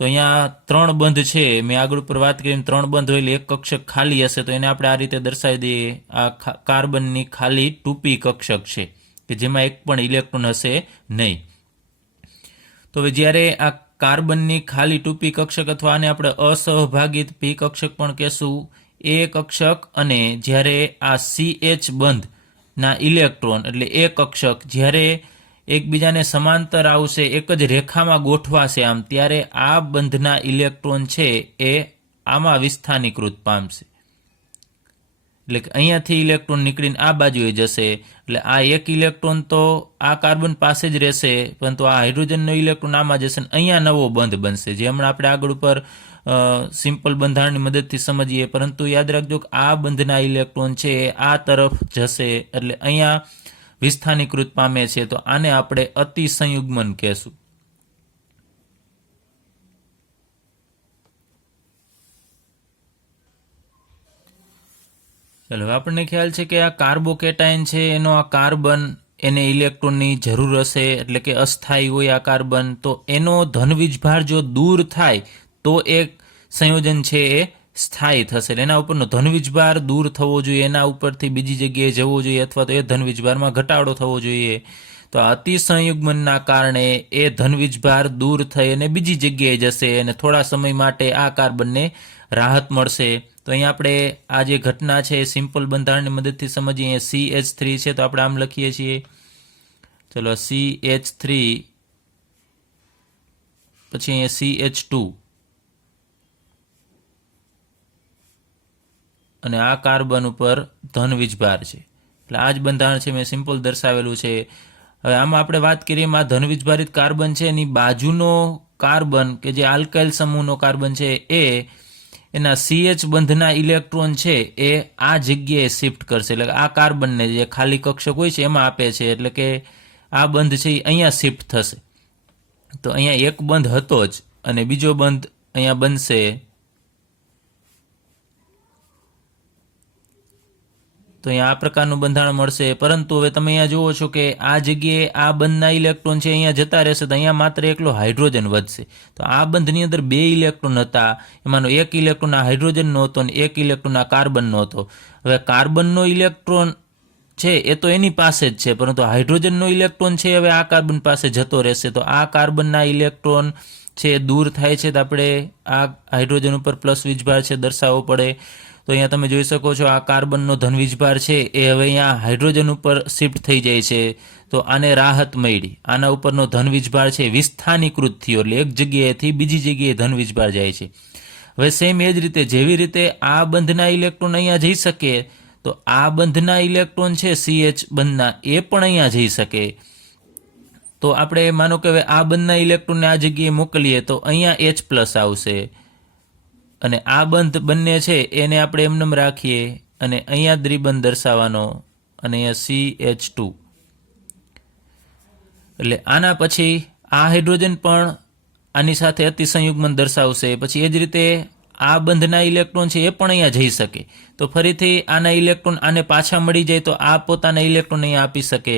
તો અહીંયા 3 બંધ છે. મેં આગળ ઉપર વાત કરી 3 બંધ હોય એટલે એક કક્ષક ખાલી હશે, તો એને આપણે આ રીતે દર્શાવી દઈએ. આ કાર્બનની ખાલી 2p કક્ષક છે કે જેમાં એક પણ ઇલેક્ટ્રોન હશે નહીં. તો હવે જ્યારે આ કાર્બનની ખાલી 2p કક્ષક અથવા આને આપણે અસહભાગિત p કક્ષક પણ કહેશું, એ કક્ષક અને જ્યારે આ CH બંધના ઇલેક્ટ્રોન એટલે એ કક્ષક જ્યારે એકબીજાને સમાંતર આવશે, એક જ રેખામાં ગોઠવાશે આમ, ત્યારે આ બંધના ઇલેક્ટ્રોન છે એ આમાં વિસ્થાનીકૃત પામશે. એટલે કે અહીંયાથી ઇલેક્ટ્રોન નીકળીને આ બાજુએ જશે. એટલે આ એક ઇલેક્ટ્રોન તો આ કાર્બન પાસે જ રહેશે, પરંતુ આ હાઇડ્રોજનનો ઇલેક્ટ્રોન આમાં જશે અને અહીંયા નવો બંધ બનશે, જે હમણાં આપણે આગળ ઉપર સિમ્પલ બંધારણની મદદથી સમજીએ. પરંતુ યાદ રાખજો કે આ બંધના ઇલેક્ટ્રોન છે એ આ તરફ જશે, એટલે અહીંયા વિસ્થાનીકૃત પામે છે. તો આને આપણે અતિસંયુગ્મન કહેશું. ચલો આપણને ખ્યાલ છે કે આ કાર્બોકેટાઇન છે એનો આ કાર્બન એને ઇલેક્ટ્રોનની જરૂર હશે, એટલે કે અસ્થાયી હોય આ કાર્બન. તો એનો ધનવીજભાર જો દૂર થાય તો એક સંયોજન છે એ સ્થાયી થશે. એના ઉપરનો ધનવીજભાર દૂર થવો જોઈએ, એના ઉપરથી બીજી જગ્યાએ જવો જોઈએ, અથવા તો એ ધનવીજભારમાં ઘટાડો થવો જોઈએ. તો આ અતિસંયુગ્મનના કારણે એ ધનવીજભાર દૂર થઈ અને બીજી જગ્યાએ જશે અને થોડા સમય માટે આ કાર્બનને રાહત મળશે. તો અહીંયા આપણે આ જે ઘટના છે એ સિમ્પલ બંધારણની મદદથી સમજીએ. CH3 છે તો આપણે આમ લખીએ છીએ. ચલો CH3 પછી અહીંયા CH2 અને આ કાર્બન ઉપર ધનવીજભાર છે, એટલે આ જ બંધારણ છે, મેં સિમ્પલ દર્શાવેલું છે. હવે આમાં આપણે વાત કરીએ આ ધનવીજભારિત કાર્બન છે એની બાજુનો કાર્બન કે જે આલ્કાઇલ સમૂહનો કાર્બન છે એ એના CH બંધના ઇલેક્ટ્રોન છે એ આ જગ્યાએ શિફ્ટ કરશે. એટલે આ કાર્બનને જે ખાલી કક્ષક હોય છે એમાં આપે છે, એટલે કે આ બંધ છે એ અહીંયા શિફ્ટ થશે. તો અહીંયા એક બંધ હતો જ અને બીજો બંધ અહીંયા બનશે. તો અહીંયા આ પ્રકારનું બંધારણ મળશે. પરંતુ હવે તમે અહીંયા જુઓ છો કે આ જગ્યાએ આ બંધના ઇલેક્ટ્રોન છે અહીંયા જતા રહેશે, તો અહીંયા માત્ર એકલો હાઇડ્રોજન વધશે. તો આ બંધની અંદર 2 ઇલેક્ટ્રોન હતા, એમાંનો એક ઇલેક્ટ્રોન આ હાઇડ્રોજનનો હતો અને એક ઇલેક્ટ્રોન આ કાર્બનનો હતો. હવે કાર્બનનો ઇલેક્ટ્રોન છે એ તો એની પાસે જ છે, પરંતુ હાઇડ્રોજનનો ઇલેક્ટ્રોન છે હવે આ કાર્બન પાસે જતો રહેશે. તો આ કાર્બનના ઇલેક્ટ્રોન છે દૂર થાય છે, તો આપણે આ હાઇડ્રોજન ઉપર પ્લસ વીજભાર છે દર્શાવવો પડે. તો અહીંયા તમે જોઈ શકો છો આ કાર્બનનો ધનવીજભાર છે એ હવે અહીંયા હાઇડ્રોજન ઉપર શિફ્ટ થઈ જાય છે. તો આને રાહત મળી, આના ઉપરનો ધનવીજભાર છે વિસ્થાનીકૃત થયો, એટલે એક જગ્યાએથી બીજી જગ્યાએ ધનવીજભાર જાય છે. હવે સેમ એ જ રીતે જેવી રીતે આ બંધના ઇલેક્ટ્રોન અહીંયા જઈ શકે, તો આ બંધના ઇલેક્ટ્રોન છે CH બંધના એ પણ અહીંયા જઈ શકે. તો આપણે માનો કે હવે આ બંધના ઇલેક્ટ્રોનને આ જગ્યાએ મોકલીએ તો અહીંયા H+ આવશે અને આ બંધ બંને છે એને આપણે એમનેમ રાખીએ અને અહીંયા દ્વિબંધ દર્શાવવાનો અને અહીંયા CH2. એટલે આના પછી આ હાઇડ્રોજન પણ આની સાથે અતિસંયુગ્મન દર્શાવશે. પછી એ જ રીતે આ બંધના ઇલેક્ટ્રોન છે એ પણ અહીંયા જઈ શકે. તો ફરીથી આના ઇલેક્ટ્રોન આને પાછા મળી જાય તો આ પોતાના ઇલેક્ટ્રોન અહીંયા આપી શકે.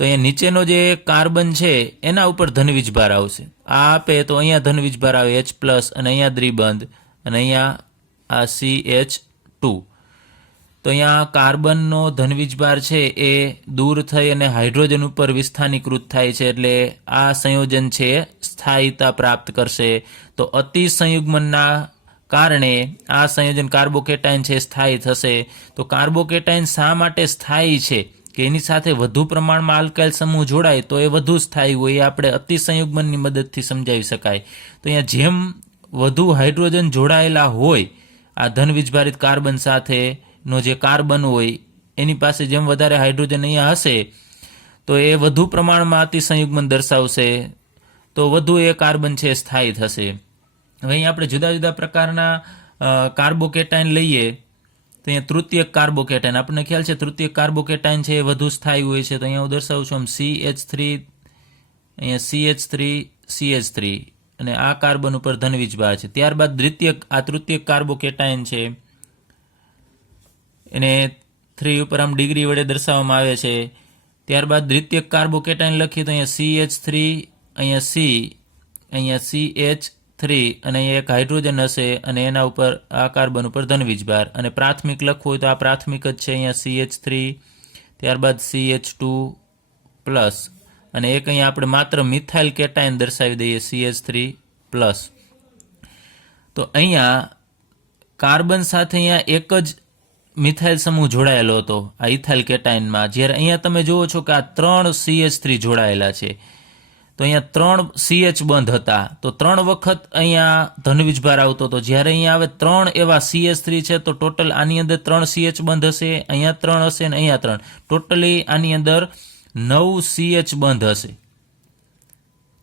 તો અહીંયા નીચેનો જે કાર્બન છે એના ઉપર ધન વીજભાર આવશે. આ આપે તો અહીંયા ધન વીજભાર આવે H+, અને અહીંયા દ્વિબંધ, અને અહીંયા આ CH2. તો અહીંયા કાર્બનનો ધન વીજભાર છે એ દૂર થઈ અને હાઇડ્રોજન ઉપર વિસ્થાનીકૃત થાય છે, એટલે આ સંયોજન છે સ્થાયીતા પ્રાપ્ત કરશે. તો અતિસંયુગ્મનના કારણે આ સંયોજન કાર્બોકેટાયન છે સ્થાયી થશે. તો કાર્બોકેટાયન શા માટે સ્થાયી છે કે એની સાથે વધુ પ્રમાણમાં આલ્કાઇલ સમૂહ જોડાય તો એ વધુ સ્થાયી હોય, એ આપણે અતિસંયુગ્મનની મદદથી સમજાવી શકાય. તો અહીંયા જેમ વધુ હાઇડ્રોજન જોડાયેલા હોય આ ધન વીજભારિત કાર્બન સાથેનો જે કાર્બન હોય એની પાસે જેમ વધારે હાઇડ્રોજન અહીંયા હશે તો એ વધુ પ્રમાણમાં અતિસંયુગ્મન દર્શાવશે, તો વધુ એ કાર્બન છે સ્થાયી થશે. હવે અહીં આપણે જુદા જુદા પ્રકારના કાર્બોકેટાયન લઈએ તો અહીંયા તૃતીયક કાર્બોકેટાયન, આપણને ખ્યાલ છે તૃતીયક કાર્બોકેટાયન છે એ વધુ સ્થાયી હોય છે. તો અહીંયા હું દર્શાવું છું આમ CH3, અહીંયા CH3 અને આ કાર્બન ઉપર ધન વીજભાર છે. ત્યારબાદ તૃતીયક કાર્બોકેટાયન છે એને 3 ઉપર આમ ડિગ્રી વડે દર્શાવવામાં આવે છે. ત્યારબાદ દ્વિતીયક કાર્બોકેટાયન લખીએ તો અહીંયા CH3, અહીંયા C, અહીંયા CH3 અને અહીંયા એક હાઇડ્રોજન હશે અને એના ઉપર આ કાર્બન ઉપર ધન વીજભાર. અને પ્રાથમિક લખવું હોય તો આ પ્રાથમિક જ છે, અહીંયા CH3, ત્યારબાદ CH2+, અને એક અહીંયા આપણે માત્ર મિથાઇલ કેટાયન દર્શાવી દઈએ CH3+. તો અહીંયા કાર્બન સાથે અહીંયા એક જ મિથાઇલ સમૂહ જોડાયેલો હતો આ ઇથાઇલ કેટાયનમાં, જ્યારે અહીંયા તમે જુઓ છો કે આ 3 CH3 જોડાયેલા છે. તો અહીંયા 3 CH બંધ હતા, તો 3 વખત અહીંયા ધન વીજભાર આવતો હતો. જ્યારે અહીંયા આવે 3 એવા CH3 છે તો ટોટલ આની અંદર 3 CH બંધ હશે, અહીંયા 3 હશે અને અહીંયા 3, ટોટલી આની અંદર 9 CH બંધ હશે.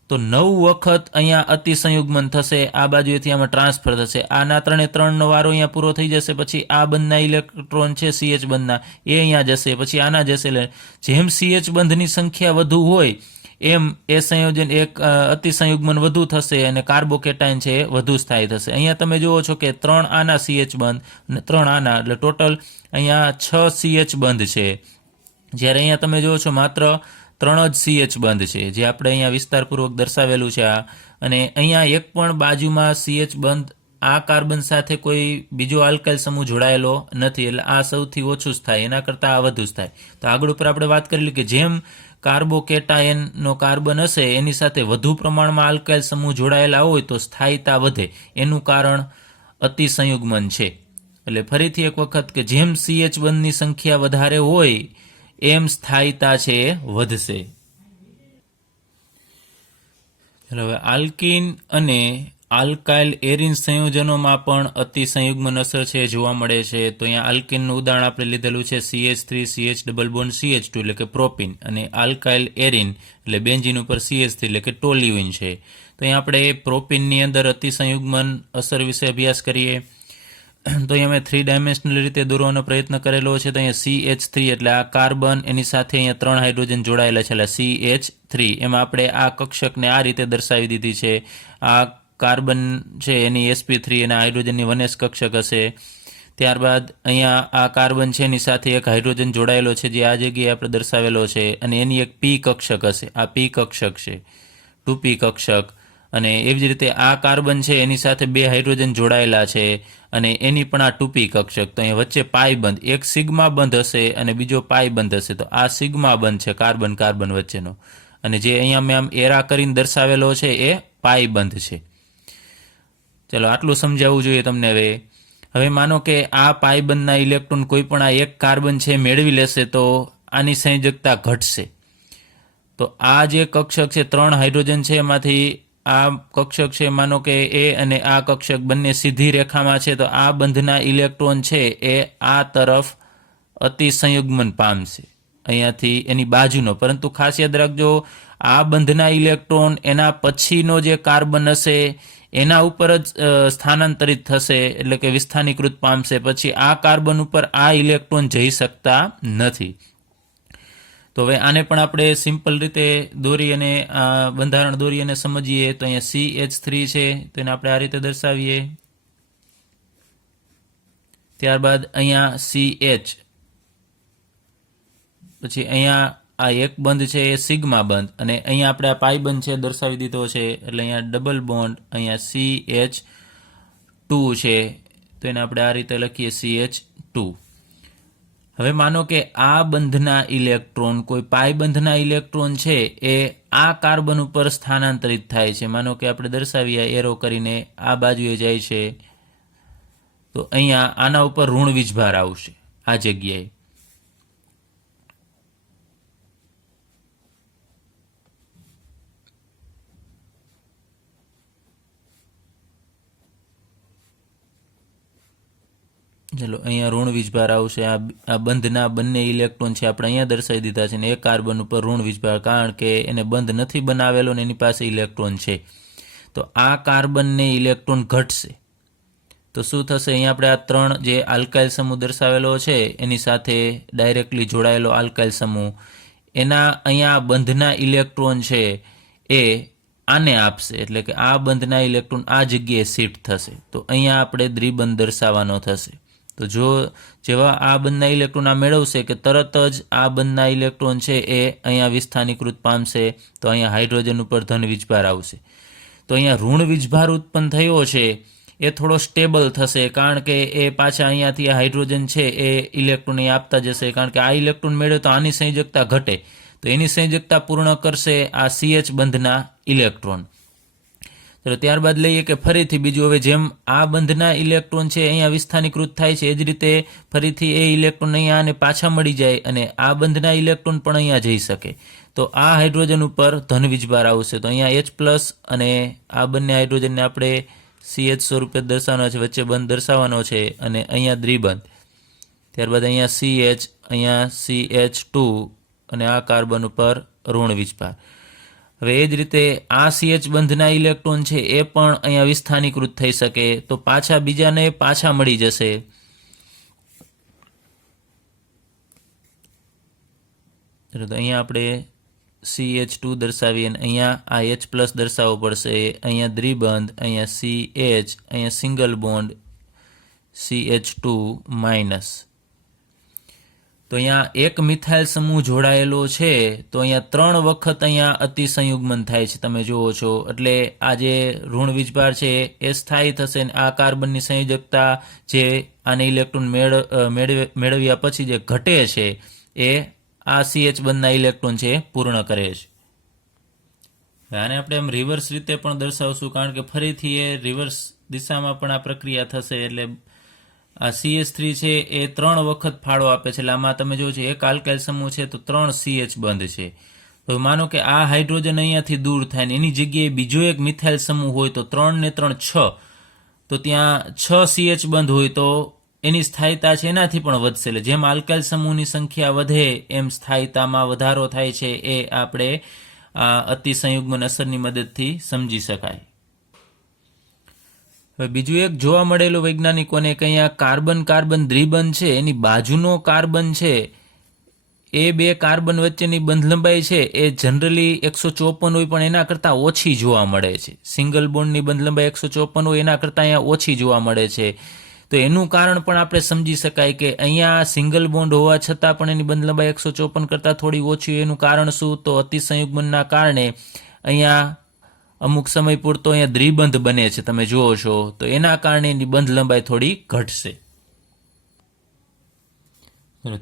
તો 9 વખત અહીંયા અતિસંયુગ્મન થશે, આ બાજુએથી આમાં ટ્રાન્સફર થશે. આના 3 નો વારો અહીંયા પૂરો થઈ જશે, પછી આ બંધના ઇલેક્ટ્રોન છે CH બંધના એ અહીંયા જશે, પછી આના જશે. જેમ CH બંધની સંખ્યા વધુ હોય એમ એ સંયોજન એક અતિસંયુગ્મન વધુ થશે અને કાર્બોકેટાયન છે એ વધુ સ્થાયી થશે. અહીંયા તમે જુઓ છો કે 3 આના CH બંધ અને 3 આના, એટલે ટોટલ અહીંયા 6 CH બંધ છે, જ્યારે અહીંયા તમે જુઓ છો માત્ર 3 જ CH બંધ છે, જે આપણે અહીંયા વિસ્તારપૂર્વક દર્શાવેલું છે આ. અને અહીંયા એક પણ બાજુમાં CH બંધ આ કાર્બન સાથે કોઈ બીજો આલ્કાઇલ સમૂહ જોડાયેલો નથી, એટલે આ સૌથી ઓછું સ્થાયી, એના કરતાં આ વધુ સ્થાયી. તો આગળ ઉપર આપણે વાત કરેલી કે જેમ કાર્બોકેટાયનનો કાર્બન હશે એની સાથે વધુ પ્રમાણમાં આલ્કાઇલ સમૂહ જોડાયેલા હોય તો સ્થાયીતા વધે, એનું કારણ અતિસંયુગ્મન છે. એટલે ફરીથી એક વખત કે જેમ CH બંધની સંખ્યા વધારે હોય એમ સ્થાયીતા છે વધશે. હવે આલ્કીન અને આલ્કાઇલ એરિન સંયોજનોમાં પણ અતિસંયુગ્મન અસર છે જોવા મળે છે. તો અહીંયા આલ્કીનનું ઉદાહરણ આપણે લીધેલું છે CH3 CH double bond CH2 એટલે કે પ્રોપિન, અને આલ્કાઇલ એરિન એટલે બેન્ઝીન ઉપર CH3 એટલે કે ટોલ્યુઇન છે. તો અહીંયા આપણે પ્રોપિનની અંદર અતિસંયુગ્મન અસર વિશે અભ્યાસ કરીએ. તો અહીંયા મેં 3 ડાયમેન્શનલ રીતે દોરવાનો પ્રયત્ન કરેલો છે. તો અહીંયા CH3 એટલે આ કાર્બન, એની સાથે અહીંયા 3 હાઇડ્રોજન જોડાયેલા છે એટલે CH3. એમાં આપણે આ કક્ષકને આ રીતે દર્શાવી દીધી છે. આ કાર્બન છે એની sp3 એના હાઇડ્રોજનની 1s કક્ષક હશે. ત્યારબાદ અહીંયા આ કાર્બન છે એની સાથે એક હાઇડ્રોજન જોડાયેલો છે જે આ જગ્યાએ આપણે દર્શાવેલો છે, અને એની એક p કક્ષક હશે, આ p કક્ષક છે, 2p કક્ષક. અને એવી જ રીતે આ કાર્બન છે એની સાથે 2 હાઇડ્રોજન જોડાયેલા છે અને એની પણ આ 2p કક્ષક. તો અહીંયા વચ્ચે પાઈ બંધ, એક સિગ્મા બંધ હશે અને બીજો પાઈ બંધ હશે. તો આ સિગ્મા બંધ છે કાર્બન કાર્બન વચ્ચેનો, અને જે અહીંયા મેં આમ એરા કરીને દર્શાવેલો છે એ પાઈ બંધ છે. ચલો આટલું સમજાવવું જોઈએ તમને. હવે માનો કે આ પાઈ બંધના ઇલેક્ટ્રોન કોઈ પણ આ એક કાર્બન છે મેળવી લેશે તો આની સંયોજકતા ઘટશે. તો આ જે કક્ષક છે 3 હાઇડ્રોજન છે એમાંથી આ કક્ષક છે માનો કે એ અને આ કક્ષક બંને સીધી રેખામાં છે, તો આ બંધના ઇલેક્ટ્રોન છે એ આ તરફ અતિસંયુગ્મન પામશે અહીંયાથી એની બાજુનો. પરંતુ ખાસ યાદ રાખજો આ બંધના ઇલેક્ટ્રોન એના પછીનો જે કાર્બન હશે એના ઉપર જ સ્થાનાંતરિત થશે, એટલે કે વિસ્થાનીકૃત પામશે. પછી આ કાર્બન ઉપર આ ઇલેક્ટ્રોન જઈ શકતા નથી. તો હવે આને પણ આપણે સિમ્પલ રીતે દોરી અને બંધારણ દોરી અને સમજીએ. તો અહીંયા CH3 છે તો એને આપણે આ રીતે દર્શાવીએ. ત્યારબાદ અહીંયા CH, પછી અહીંયા આ એક બંધ છે એ સિગ્મા બંધ, અને અહીંયા આપણે આ પાઈ બંધ છે દર્શાવી દીધો છે, એટલે અહીંયા ડબલ બોન્ડ, અહીંયા CH2 છે, તો એને આપણે આ રીતે લખીએ CH2. હવે માનો કે આ બંધના ઇલેક્ટ્રોન, કોઈ પાઈ બંધના ઇલેક્ટ્રોન છે એ આ કાર્બન ઉપર સ્થાનાંતરિત થાય છે. માનો કે આપણે દર્શાવીએ એરો કરીને આ બાજુએ જાય છે, તો અહીંયા આના ઉપર ઋણ વીજભાર આવશે આ જગ્યાએ. ચલો અહીંયા ઋણ વીજભાર આવશે. આ બંધના બંને ઇલેક્ટ્રોન છે આપણે અહીંયા દર્શાવી દીધા છે, ને એક કાર્બન ઉપર ઋણ વીજભાર, કારણ કે એને બંધ નથી બનાવેલો ને એની પાસે ઇલેક્ટ્રોન છે. તો આ કાર્બનને ઇલેક્ટ્રોન ઘટશે, તો શું થશે? અહીંયા આપણે આ 3 જે આલ્કાઇલ સમૂહ દર્શાવેલો છે એની સાથે ડાયરેક્ટલી જોડાયેલો આલ્કાઇલ સમૂહ, એના અહીંયા બંધના ઇલેક્ટ્રોન છે એ આને આપશે, એટલે કે આ બંધના ઇલેક્ટ્રોન આ જગ્યાએ શિફ્ટ થશે. તો અહીંયા આપણે દ્વિબંધ દર્શાવવાનો થશે. તો જો જેવા આ બંધના ઇલેક્ટ્રોન આ મેળવશે કે તરત જ આ બંધના ઇલેક્ટ્રોન છે એ અહીંયા વિસ્થાનીકૃત પામશે, તો અહીંયા હાઇડ્રોજન ઉપર ધન વીજભાર આવશે. તો અહીંયા ઋણ વીજભાર ઉત્પન્ન થયો છે એ થોડો સ્ટેબલ થશે, કારણ કે એ પાછા અહીંયાથી આ હાઇડ્રોજન છે એ ઇલેક્ટ્રોન આપતા જશે, કારણ કે આ ઇલેક્ટ્રોન મેળવે તો આની સંયોજકતા ઘટે, તો એની સંયોજકતા પૂર્ણ કરશે આ CH બંધના ઇલેક્ટ્રોન. તો ત્યારબાદ લઈએ કે ફરીથી બીજું, હવે જેમ આ બંધના ઇલેક્ટ્રોન છે અહીંયા વિસ્થાનીકૃત થાય છે, એ જ રીતે ફરીથી એ ઇલેક્ટ્રોન અહીંયા આને પાછા મળી જાય અને આ બંધના ઇલેક્ટ્રોન પણ અહીંયા જઈ શકે. તો આ હાઇડ્રોજન ઉપર ધન વીજભાર આવશે. તો અહીંયા H+ અને આ બંને હાઇડ્રોજનને આપણે CH સ્વરૂપે દર્શાવવાનો છે, વચ્ચે બંધ દર્શાવવાનો છે, અને અહીંયા દ્વિબંધ. ત્યારબાદ અહીંયા CH, અહીંયા CH2 અને આ કાર્બન ઉપર ઋણ વીજભાર. હવે એ જ રીતે આ CH બંધના ઇલેક્ટ્રોન છે એ પણ અહીંયા વિસ્થાનીકૃત થઈ શકે, તો પાછા બીજાને પાછા મળી જશે. તો અહીંયા આપણે CH2 દર્શાવીએ અને અહીંયા આ H+ દર્શાવવો પડશે. અહીંયા દ્વિબંધ, અહીંયા CH, અહીંયા સિંગલ બોન્ડ CH2-. તો અહીંયા એક મિથાઇલ સમૂહ જોડાયેલો છે, તો અહીંયા 3 વખત અહીંયા અતિસંયુગ્મન થાય છે, તમે જુઓ છો. એટલે આ જે ઋણ વીજભાર છે એ સ્થાયી થશે, અને આ કાર્બનની સંયોજકતા જે આને ઇલેક્ટ્રોન મેળવ્યા પછી જે ઘટે છે એ આ CH બંધના ઇલેક્ટ્રોન છે પૂર્ણ કરે છે. આને આપણે એમ રિવર્સ રીતે પણ દર્શાવશું, કારણ કે ફરીથી એ રિવર્સ દિશામાં પણ આ પ્રક્રિયા થશે. એટલે આ CH3 છે એ 3 વખત ફાળો આપે છે. એટલે આમાં તમે જો છો એક આલ્કાઇલ સમૂહ છે તો 3 CH બંધ છે. તો માનો કે આ હાઇડ્રોજન અહીંયાથી દૂર થાય ને એની જગ્યાએ બીજો એક મિથાઇલ સમૂહ હોય, તો 3 ને 3 6, તો ત્યાં 6 CH બંધ હોય, તો એની સ્થાયીતા છે એનાથી પણ વધશે. એટલે જેમ આલ્કાઇલ સમૂહની સંખ્યા વધે એમ સ્થાયીતામાં વધારો થાય છે, એ આપણે આ અતિસંયુગ્મન અસરની મદદથી સમજી શકાય. હવે બીજું એક જોવા મળેલું વૈજ્ઞાનિકોને કે અહીંયા કાર્બન કાર્બન દ્વિબંધ છે, એની બાજુનો કાર્બન છે એ 2 કાર્બન વચ્ચેની બંધ લંબાઈ છે એ જનરલી 154 હોય, પણ એના કરતાં ઓછી જોવા મળે છે. સિંગલ બોન્ડની બંધ લંબાઈ 154 હોય, એના કરતાં અહીંયા ઓછી જોવા મળે છે. તો એનું કારણ પણ આપણે સમજી શકાય કે અહીંયા સિંગલ બોન્ડ હોવા છતાં પણ એની બંધ લંબાઈ 154 કરતાં થોડી ઓછી હોય. એનું કારણ શું? તો અતિસંયુગ્મનના કારણે અહીંયા અમુક સમય પૂરતો અહીંયા દ્વિબંધ બને છે, તમે જુઓ છો. તો એના કારણે એની બંધ લંબાઈ થોડી ઘટશે.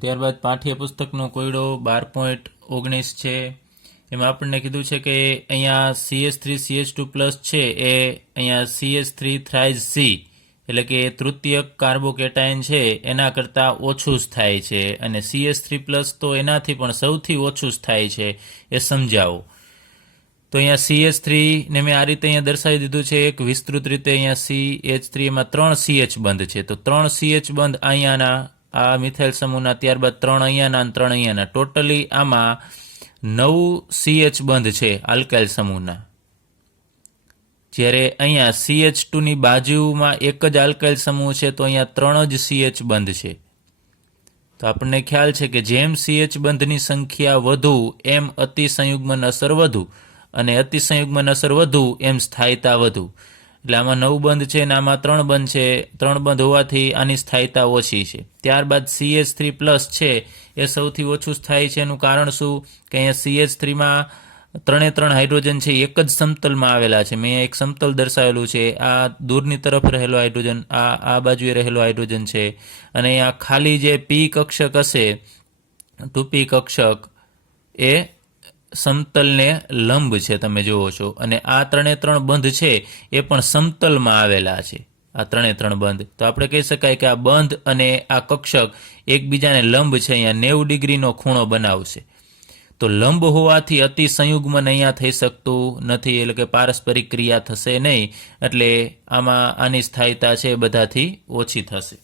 ત્યારબાદ પાઠ્યપુસ્તકનો કોયડો 12.19 છે. એમાં આપણને કીધું છે કે અહીંયા CH3CH2+ છે એ અહીંયા CH3 થ્રાઇઝ C, એટલે કે તૃતીયક કાર્બોકેટાયન છે એના કરતાં ઓછું જ થાય છે, અને CH3+ તો એનાથી પણ સૌથી ઓછું જ થાય છે, એ સમજાવો. તો અહીંયા CH3 ને મેં આ રીતે અહીંયા દર્શાવી દીધું છે એક વિસ્તૃત રીતે. અહીંયા CH3 એમાં 3 CH બંધ છે, તો 3 CH બંધ અહીંયાના આ મિથાઇલ સમૂહના, ત્યારબાદ 3 અહીંયાના અને 3 અહીંયાના, ટોટલી આમાં 9 CH બંધ છે આલ્કાઇલ સમૂહના. જ્યારે અહીંયા CH2ની બાજુમાં એક જ આલ્કાઇલ સમૂહ છે, તો અહીંયા 3 જ CH બંધ છે. તો આપણને ખ્યાલ છે કે જેમ CH બંધની સંખ્યા વધુ એમ અતિસંયુગ્મન અસર વધુ, અને અતિસંયુગ્મન અસર વધુ એમ સ્થાયીતા વધુ. એટલે આમાં 9 બંધ છે અને આમાં 3 બંધ છે. 3 બંધ હોવાથી આની સ્થાયીતા ઓછી છે. ત્યારબાદ CH3+ છે એ સૌથી ઓછું સ્થાયી છે. એનું કારણ શું કે અહીંયા CH3માં 3 હાઇડ્રોજન છે એક જ સમતલમાં આવેલા છે. મેં એક સમતલ દર્શાવેલું છે. આ દૂરની તરફ રહેલો હાઇડ્રોજન, આ બાજુએ રહેલો હાઇડ્રોજન છે, અને આ ખાલી જે P કક્ષક હશે, 2P કક્ષક, એ સમતલને લંબ છે, તમે જુઓ છો. અને આ 3 બંધ છે એ પણ સમતલમાં આવેલા છે, આ 3 બંધ. તો આપણે કહી શકાય કે આ બંધ અને આ કક્ષક એકબીજાને લંબ છે, અહીંયા 90 ડિગ્રીનો ખૂણો બનાવશે. તો લંબ હોવાથી અતિ સંયુગ્મન અહીંયા થઈ શકતું નથી, એટલે કે પારસ્પરિક ક્રિયા થશે નહીં. એટલે આની સ્થાયીતા છે બધાથી ઓછી થશે.